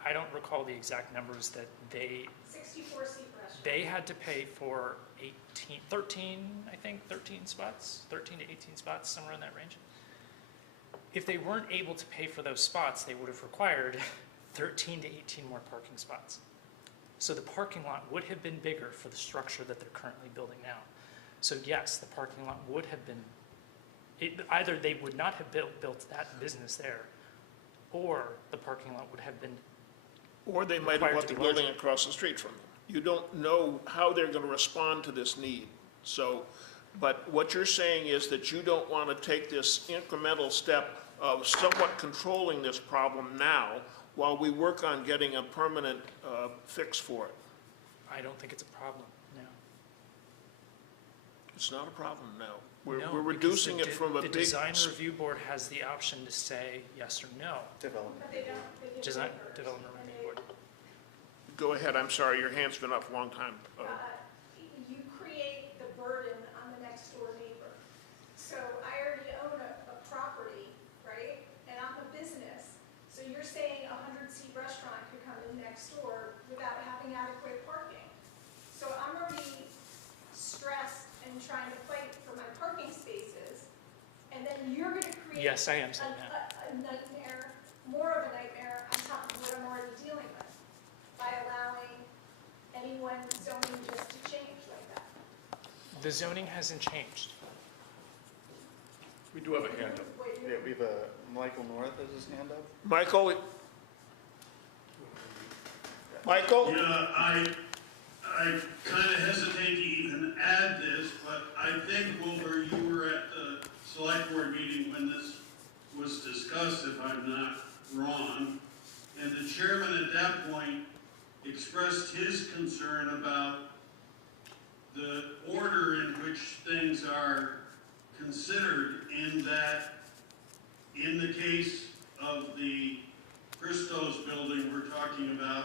I don't recall the exact numbers that they 64-seat restaurant. They had to pay for 13 spots, 13 to 18 spots, somewhere in that range. If they weren't able to pay for those spots, they would have required 13 to 18 more parking spots. So the parking lot would have been bigger for the structure that they're currently building now. So yes, the parking lot would have been, either they would not have built that business there, or the parking lot would have been Or they might have Required bought to the be building larger. across the street from them. You don't know how they're going to respond to this need. So, but what you're saying is that you don't want to take this incremental step of somewhat controlling this problem now while we work on getting a permanent fix for it. I don't think it's a problem, no. It's not a problem now. We're No, reducing because it from a the big. design review board has the option to say yes or no. Development. But they don't, they get Design, waivers, development and review board. Go ahead, I'm sorry, your hand's been up a long time. You create the burden on the next door neighbor. So I already own a property, right? And I'm a business. So you're saying a 100-seat restaurant could come And you're gonna create. Yes, I am saying that. A nightmare, more of a nightmare on top of what I'm already dealing with by allowing anyone zoning just to change like that. The zoning hasn't changed. We do have a hand up. Wait, Yeah, we have Michael North has his hand up. Michael? Michael? Yeah, I kind of hesitate to even add this, but I think, Wilbur, you were at the select board meeting when this was discussed, if I'm not wrong. And the chairman at that point expressed his concern about the order in which things are considered, in that, in the case of the Christos building we're talking about,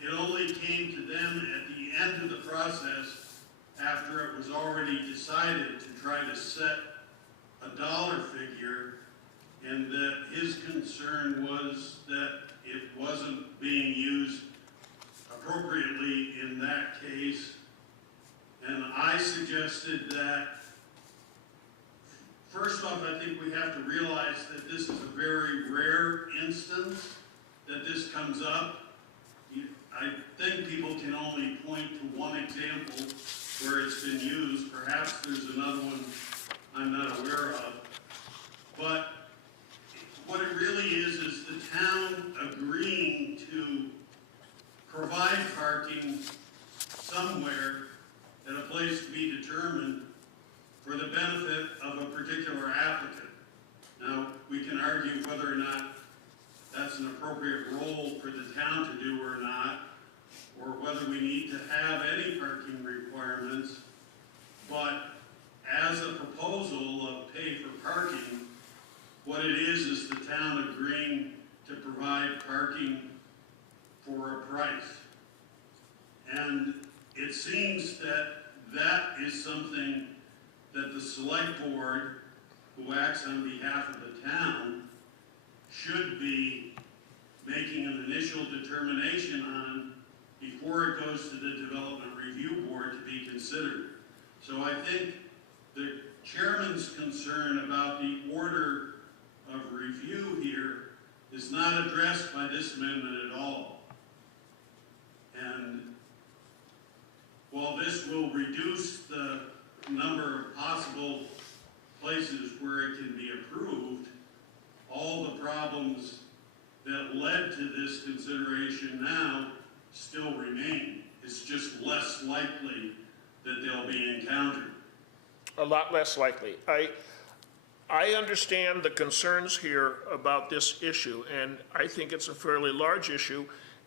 it only came to them at the end of the process, after it was already decided to try to set a dollar figure, and that his concern was that it wasn't being used appropriately in that case. And I suggested that, first off, I think we have to realize that this is a very rare instance that this comes up. I think people can only point to one example where it's been used. Perhaps there's another one I'm not aware of. But what it really is the town agreeing to provide parking somewhere at a place to be determined for the benefit of a particular applicant. Now, we can argue whether or not that's an appropriate role for the town to do or not, or whether we need to have any parking requirements. But as a proposal of pay for parking, what it is the town agreeing to provide parking for a price. And it seems that that is something that the select board, who acts on behalf of the town, should be making an initial determination on before it goes to the Development Review Board to be considered. So I think the chairman's concern about the order of review here is not addressed by this amendment at all. And while this will reduce the number of possible places where it can be approved, all the problems that led to this consideration now still remain. It's just less likely that they'll be encountered. A lot less likely. I understand the concerns here about this issue, and I think it's a fairly large issue,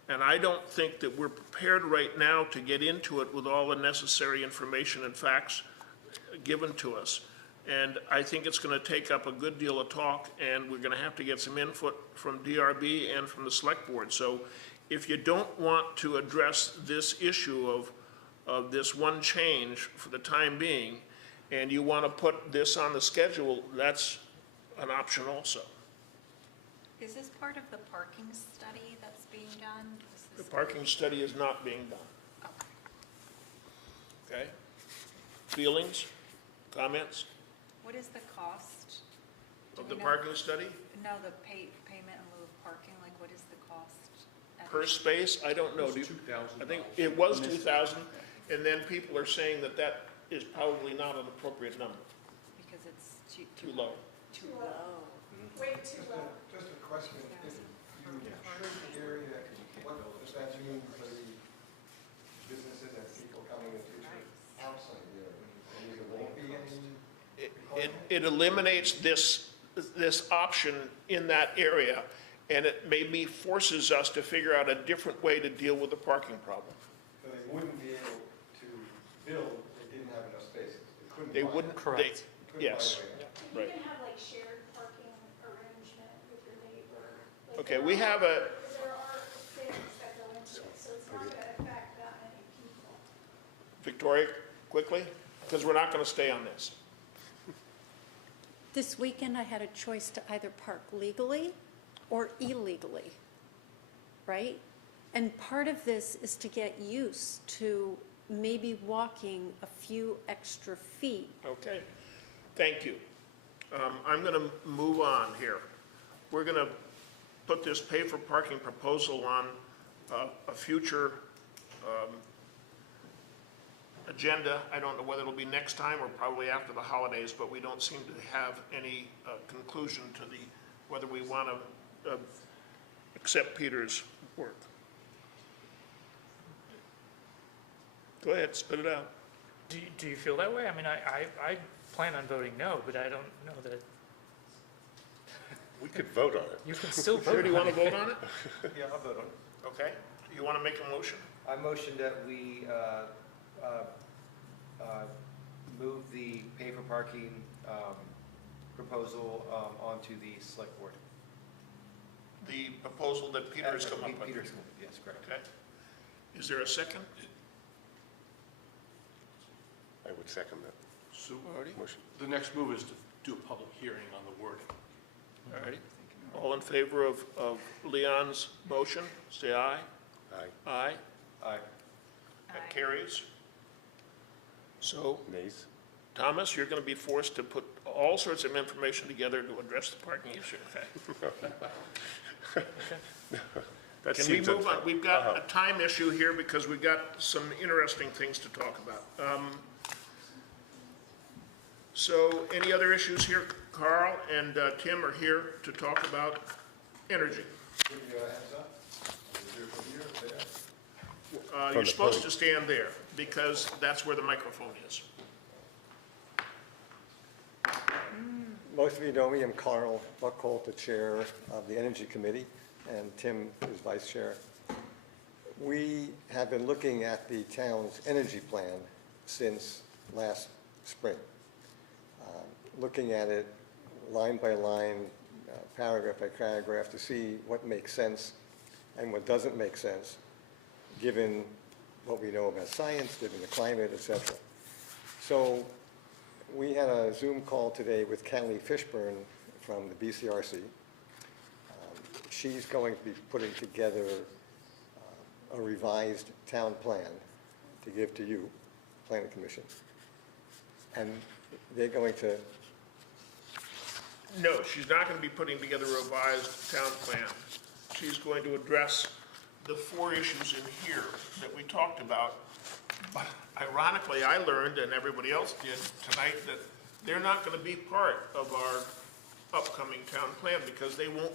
and I don't think that we're prepared right now to get into it with all the necessary information and facts given to us. And I think it's going to take up a good deal of talk, and we're going to have to get some input from DRB and from the select board. So if you don't want to address this issue of this one change for the time being, and you want to put this on the schedule, that's an option also. Is this part of the parking study that's being done? The parking study is not being done. Okay? Feelings? Comments What is the cost? of Do the we know? parking study? No, the payment in lieu of parking, like what is the cost? Per space, I don't know. I think it was 2,000, and then people are saying that that is probably not an appropriate number, Because it's too low. Too low. Way too low. Just a question, if you shrink the area, what does that mean for the businesses and people coming in the future outside the area? And there won't be any It eliminates this option in that area, and it maybe forces us to figure out a different way to deal with the parking problem. So they wouldn't be able to build, they didn't have enough spaces. Couldn't They buy wouldn't, it. Correct. Couldn't buy yes. it. You Right. can have like shared parking arrangement with your neighbor. Like, Okay, there we are- have a, There are things that go into it, so it's not gonna affect that many people. Victoria, quickly, because we're not going to stay on this. This weekend, I had a choice to either park legally or illegally, right? And part of this is to get used to maybe walking a few extra feet. Okay, thank you. I'm going to move on here. We're going to put this pay for parking proposal on a future agenda. I don't know whether it'll be next time or probably after the holidays, but we don't seem to have any conclusion to whether we want to accept Peter's work. Go ahead, spit it out. Do you feel that way? I mean, I plan on voting no, but I don't know that We could vote on it. you can still vote Sure, do you on want to it. vote on it? Yeah, I'll vote on it. Okay. Do you want to make a motion? I motion that we move the pay for parking proposal onto the select board. The proposal that Peter has come up with? Peter's, yes, correct. Okay. Is there a second? I would second that So motion. the next move is to do a public hearing on the wording. All righty. All in favor of Leon's motion, say aye. Aye. Aye. Aye. That carries. So, Nays? Thomas, you're going to be forced to put all sorts of information together to address the parking issue, okay? That Can we seems move on? unfair. We've got a time issue here because we've got some interesting things to talk about. So any other issues here? Carl and Tim are here to talk about energy. Give me a heads up. Is there from here or there? You're supposed to stand there because that's where the microphone is. Most of you know me, I'm Carl Buckholt, the chair of the Energy Committee, and Tim is vice chair. We have been looking at the town's energy plan since last spring, looking at it line by line, paragraph by paragraph, to see what makes sense and what doesn't make sense, given what we know about science, given the climate, et cetera. So we had a Zoom call today with Callie Fishburne from the BCRC. She's going to be putting together a revised town plan to give to you, Planning Commission. And they're going to, No, she's not going to be putting together a revised town plan. She's going to address the four issues in here that we talked about. But ironically, I learned, and everybody else did tonight, that they're not going to be part of our upcoming town plan because they won't,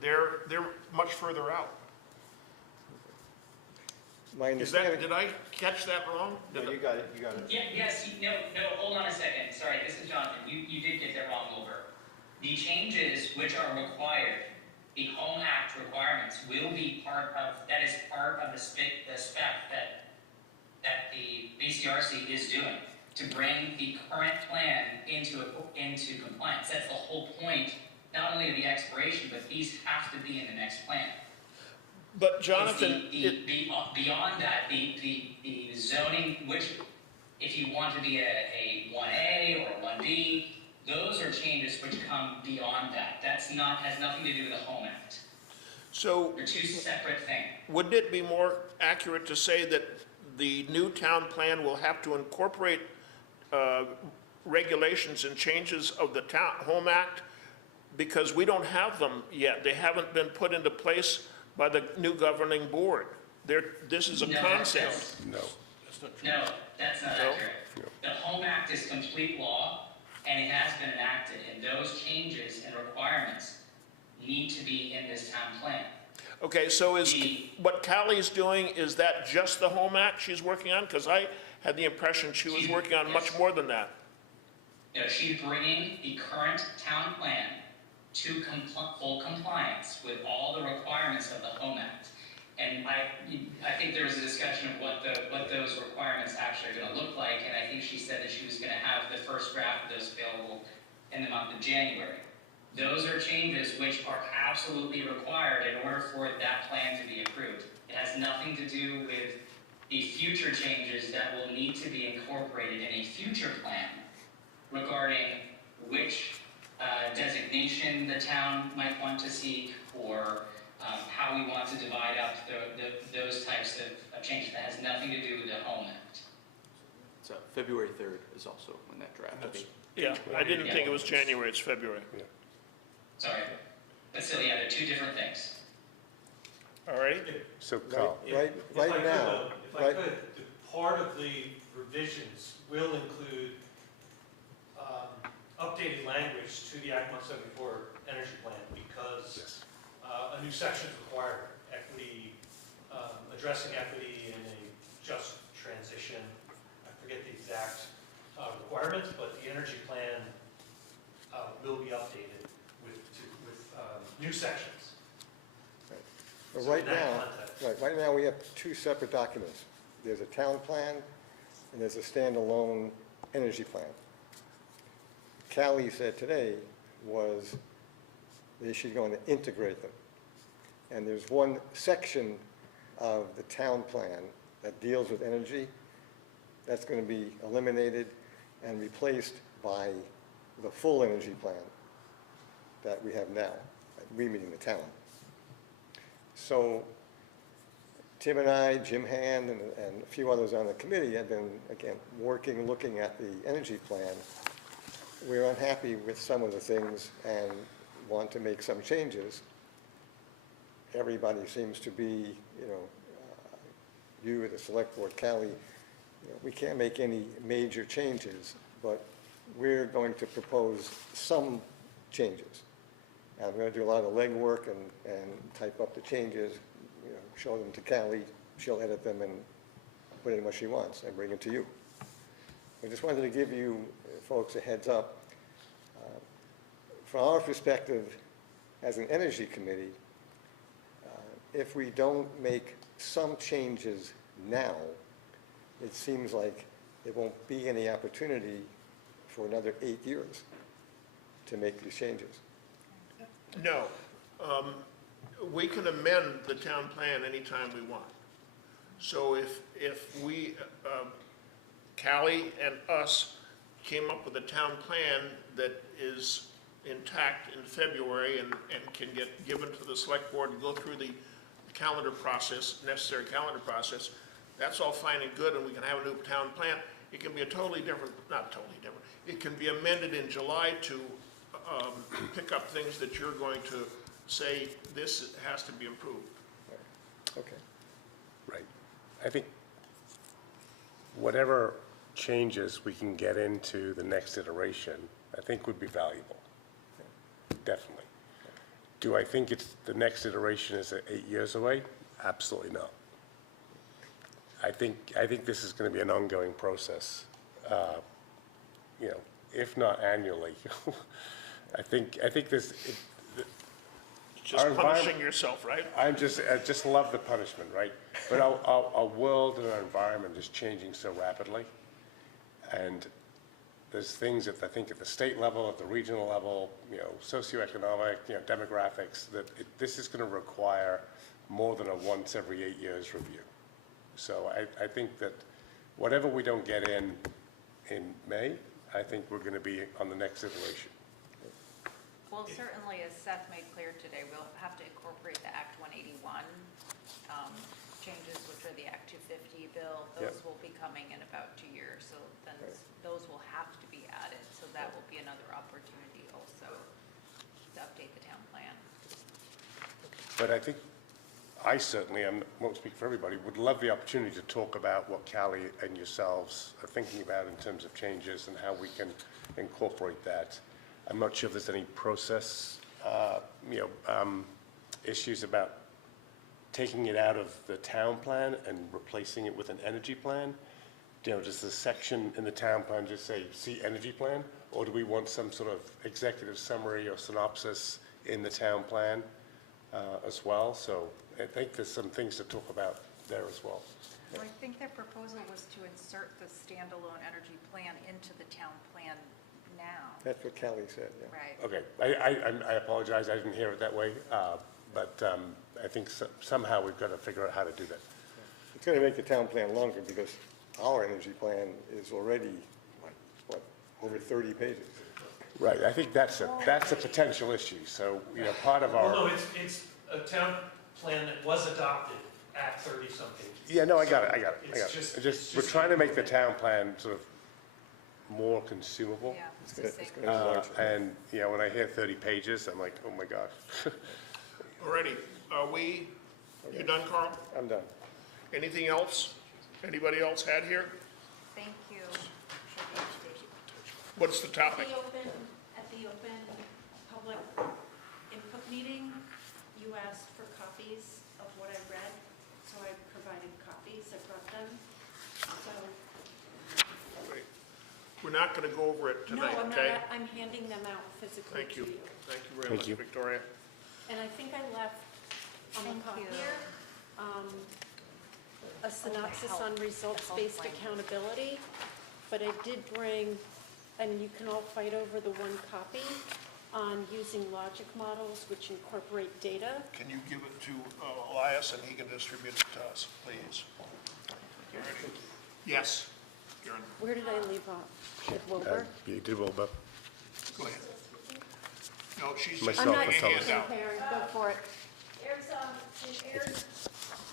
they're much further out. my Is that, understanding. did I catch that wrong? No, you got it, you got it. Yeah, yes, no, hold on a second. Sorry, this is Jonathan. You did get that wrong over. The changes which are required, the Home Act requirements, will be part of, that is part of the spec that the BCRC is doing to bring the current plan into compliance. That's the whole point, not only of the expiration, but these have to be in the next plan. But Jonathan, Beyond that, the zoning, which, if you want to be a 1A or a 1B, those are changes which come beyond that. Has nothing to do with the Home Act. so They're two separate things. wouldn't it be more accurate to say that the new town plan will have to incorporate regulations and changes of the Home Act? Because we don't have them yet. They haven't been put into place by the new governing board. This is a No, concept. No. No, that's not No? accurate. The Home Act is complete law, and it has been enacted, and those changes and requirements need to be in this town plan. Okay, so what Callie's doing, is that just the Home Act she's working on? Because I had the impression she was working on much more than that. No, she's bringing the current town plan to full compliance with all the requirements of the Home Act. And I think there was a discussion of what those requirements actually are going to look like, and I think she said that she was going to have the first draft of those available in the month of January. Those are changes which are absolutely required in order for that plan to be approved. It has nothing to do with the future changes that will need to be incorporated in a future plan regarding which designation the town might want to seek, or how we want to divide up those types of changes. That has nothing to do with the Home Act. So February 3rd is also when that draft will be. Yeah, I didn't think it was January, it's February. Sorry. But still, yeah, they're two different things. All right? So Carl, Right now, If I could, part of the revisions will include updated language to the Act 174 energy plan because a new section is required, equity, addressing equity in a just transition. I forget the exact requirements, but the energy plan will be updated with new sections. but So right in that now, context. right now, we have two separate documents. There's a town plan, and there's a standalone energy plan. Callie said today was that she's going to integrate them. And there's one section of the town plan that deals with energy that's going to be eliminated and replaced by the full energy plan that we have now, we meaning the town. So Tim and I, Jim Hand, and a few others on the committee have been, again, working, looking at the energy plan. We're unhappy with some of the things and want to make some changes. Everybody seems to be, you, the select board, Callie, we can't make any major changes, but we're going to propose some changes. And we're going to do a lot of legwork and type up the changes, show them to Callie, she'll edit them and put in what she wants and bring it to you. I just wanted to give you folks a heads up. From our perspective as an energy committee, if we don't make some changes now, it seems like there won't be any opportunity for another 8 years to make these changes. No. We can amend the town plan anytime we want. So if we, Callie and us, came up with a town plan that is intact in February and can get given to the select board and go through the calendar process, necessary calendar process, that's all fine and good, and we can have a new town plan. It can be a totally different, not totally different, it can be amended in July to pick up things that you're going to say, this has to be improved. Okay. right. I think whatever changes we can get into the next iteration, I think would be valuable. Definitely. Do I think the next iteration is 8 years away? Absolutely not. I think this is going to be an ongoing process. If not annually. I think this. Just our punishing yourself, right? I just love the punishment, right? But our world and our environment is changing so rapidly, and there's things I think at the state level, at the regional level, socioeconomic, demographics, that this is going to require more than a once every 8 years review. So I think that whatever we don't get in May, I think we're going to be on the next iteration. Well, certainly, as Seth made clear today, we'll have to incorporate the Act 181 changes, which are the Act 250 bill. Those will be coming in about 2 years, so then those will have to be added. So that will be another opportunity also to update the town plan. But I think I certainly, I won't speak for everybody, would love the opportunity to talk about what Callie and yourselves are thinking about in terms of changes and how we can incorporate that. I'm not sure if there's any process, issues about taking it out of the town plan and replacing it with an energy plan. Does the section in the town plan just say, see energy plan? Or do we want some sort of executive summary or synopsis in the town plan as well? So I think there's some things to talk about there as well. Well, I think their proposal was to insert the standalone energy plan into the town plan now. That's what Callie said, yeah. Right. Okay, I apologize, I didn't hear it that way, but I think somehow we've got to figure out how to do that. It's going to make the town plan longer because our energy plan is already, over 30 pages. Right, I think that's a potential issue, so, part of our. Well, no, it's a town plan that was adopted at 30-something. Yeah, no, I got it. It's just- We're trying to make the town plan sort of more consumable. Yeah. It's gonna be larger. And, yeah, when I hear 30 pages, I'm like, oh my gosh. Alrighty, you done, Carl? I'm done. Anything else? Anybody else had here? Thank you. What's the topic? At the open public input meeting, you asked for copies of what I read, so I provided copies, I brought them. So, Wait. We're not gonna go over it no, tonight, I'm okay? not, I'm handing them out physically Thank to you. you. Thank you very much, Victoria. And I think I left on the Thank you. copier, a synopsis on results-based accountability, but I did bring, and you can all fight over the one copy, on using logic models which incorporate data. Can you give it to Elias and he can distribute it to us, please? Alrighty. Yes, Karen, Where did I leave off? With Wilbur? You did well, Bob. go ahead. No, she's just Myself, giving I'm not a myself. handout. comparing, go for it. There's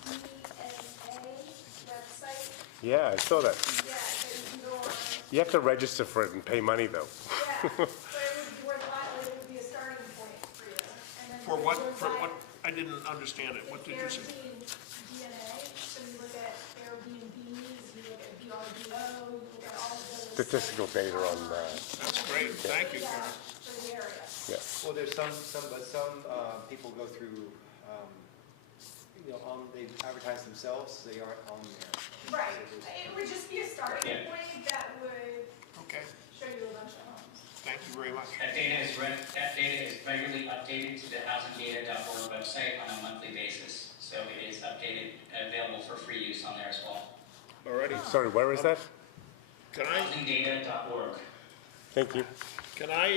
DNA website, Yeah, I saw that. yeah, that you can go on. You have to register for it and pay money, though. Yeah, but it would be worthwhile, it would be a starting point for you. And then For you what, go for by what, I didn't understand it. What did you say? Airbnb DNA, so you look at Airbnbs, you look at VRBO, you look at all of those. Statistical data on, That's great, thank you, Karen. For the area. yeah. Well, there's some people go through, they advertise themselves, they aren't on there. Right, So there's- it would just be a starting Yeah. point that would Okay, show you a bunch of homes. thank you very much. That data is regularly updated to the housingdata.org website on a monthly basis. So it is updated and available for free use on there as well. Alrighty, Sorry, where is that? can I, Housingdata.org. Thank you. can I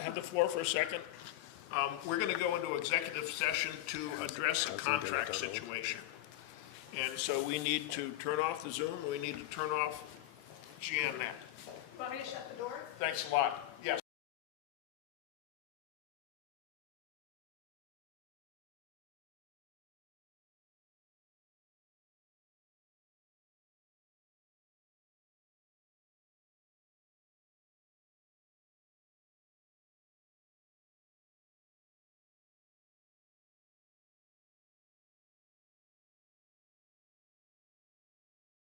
have the floor for a second? We're gonna go into executive session to address a contract situation. And so we need to turn off the Zoom, we need to turn off GNet. Want me to shut the door? Thanks a lot. Yes.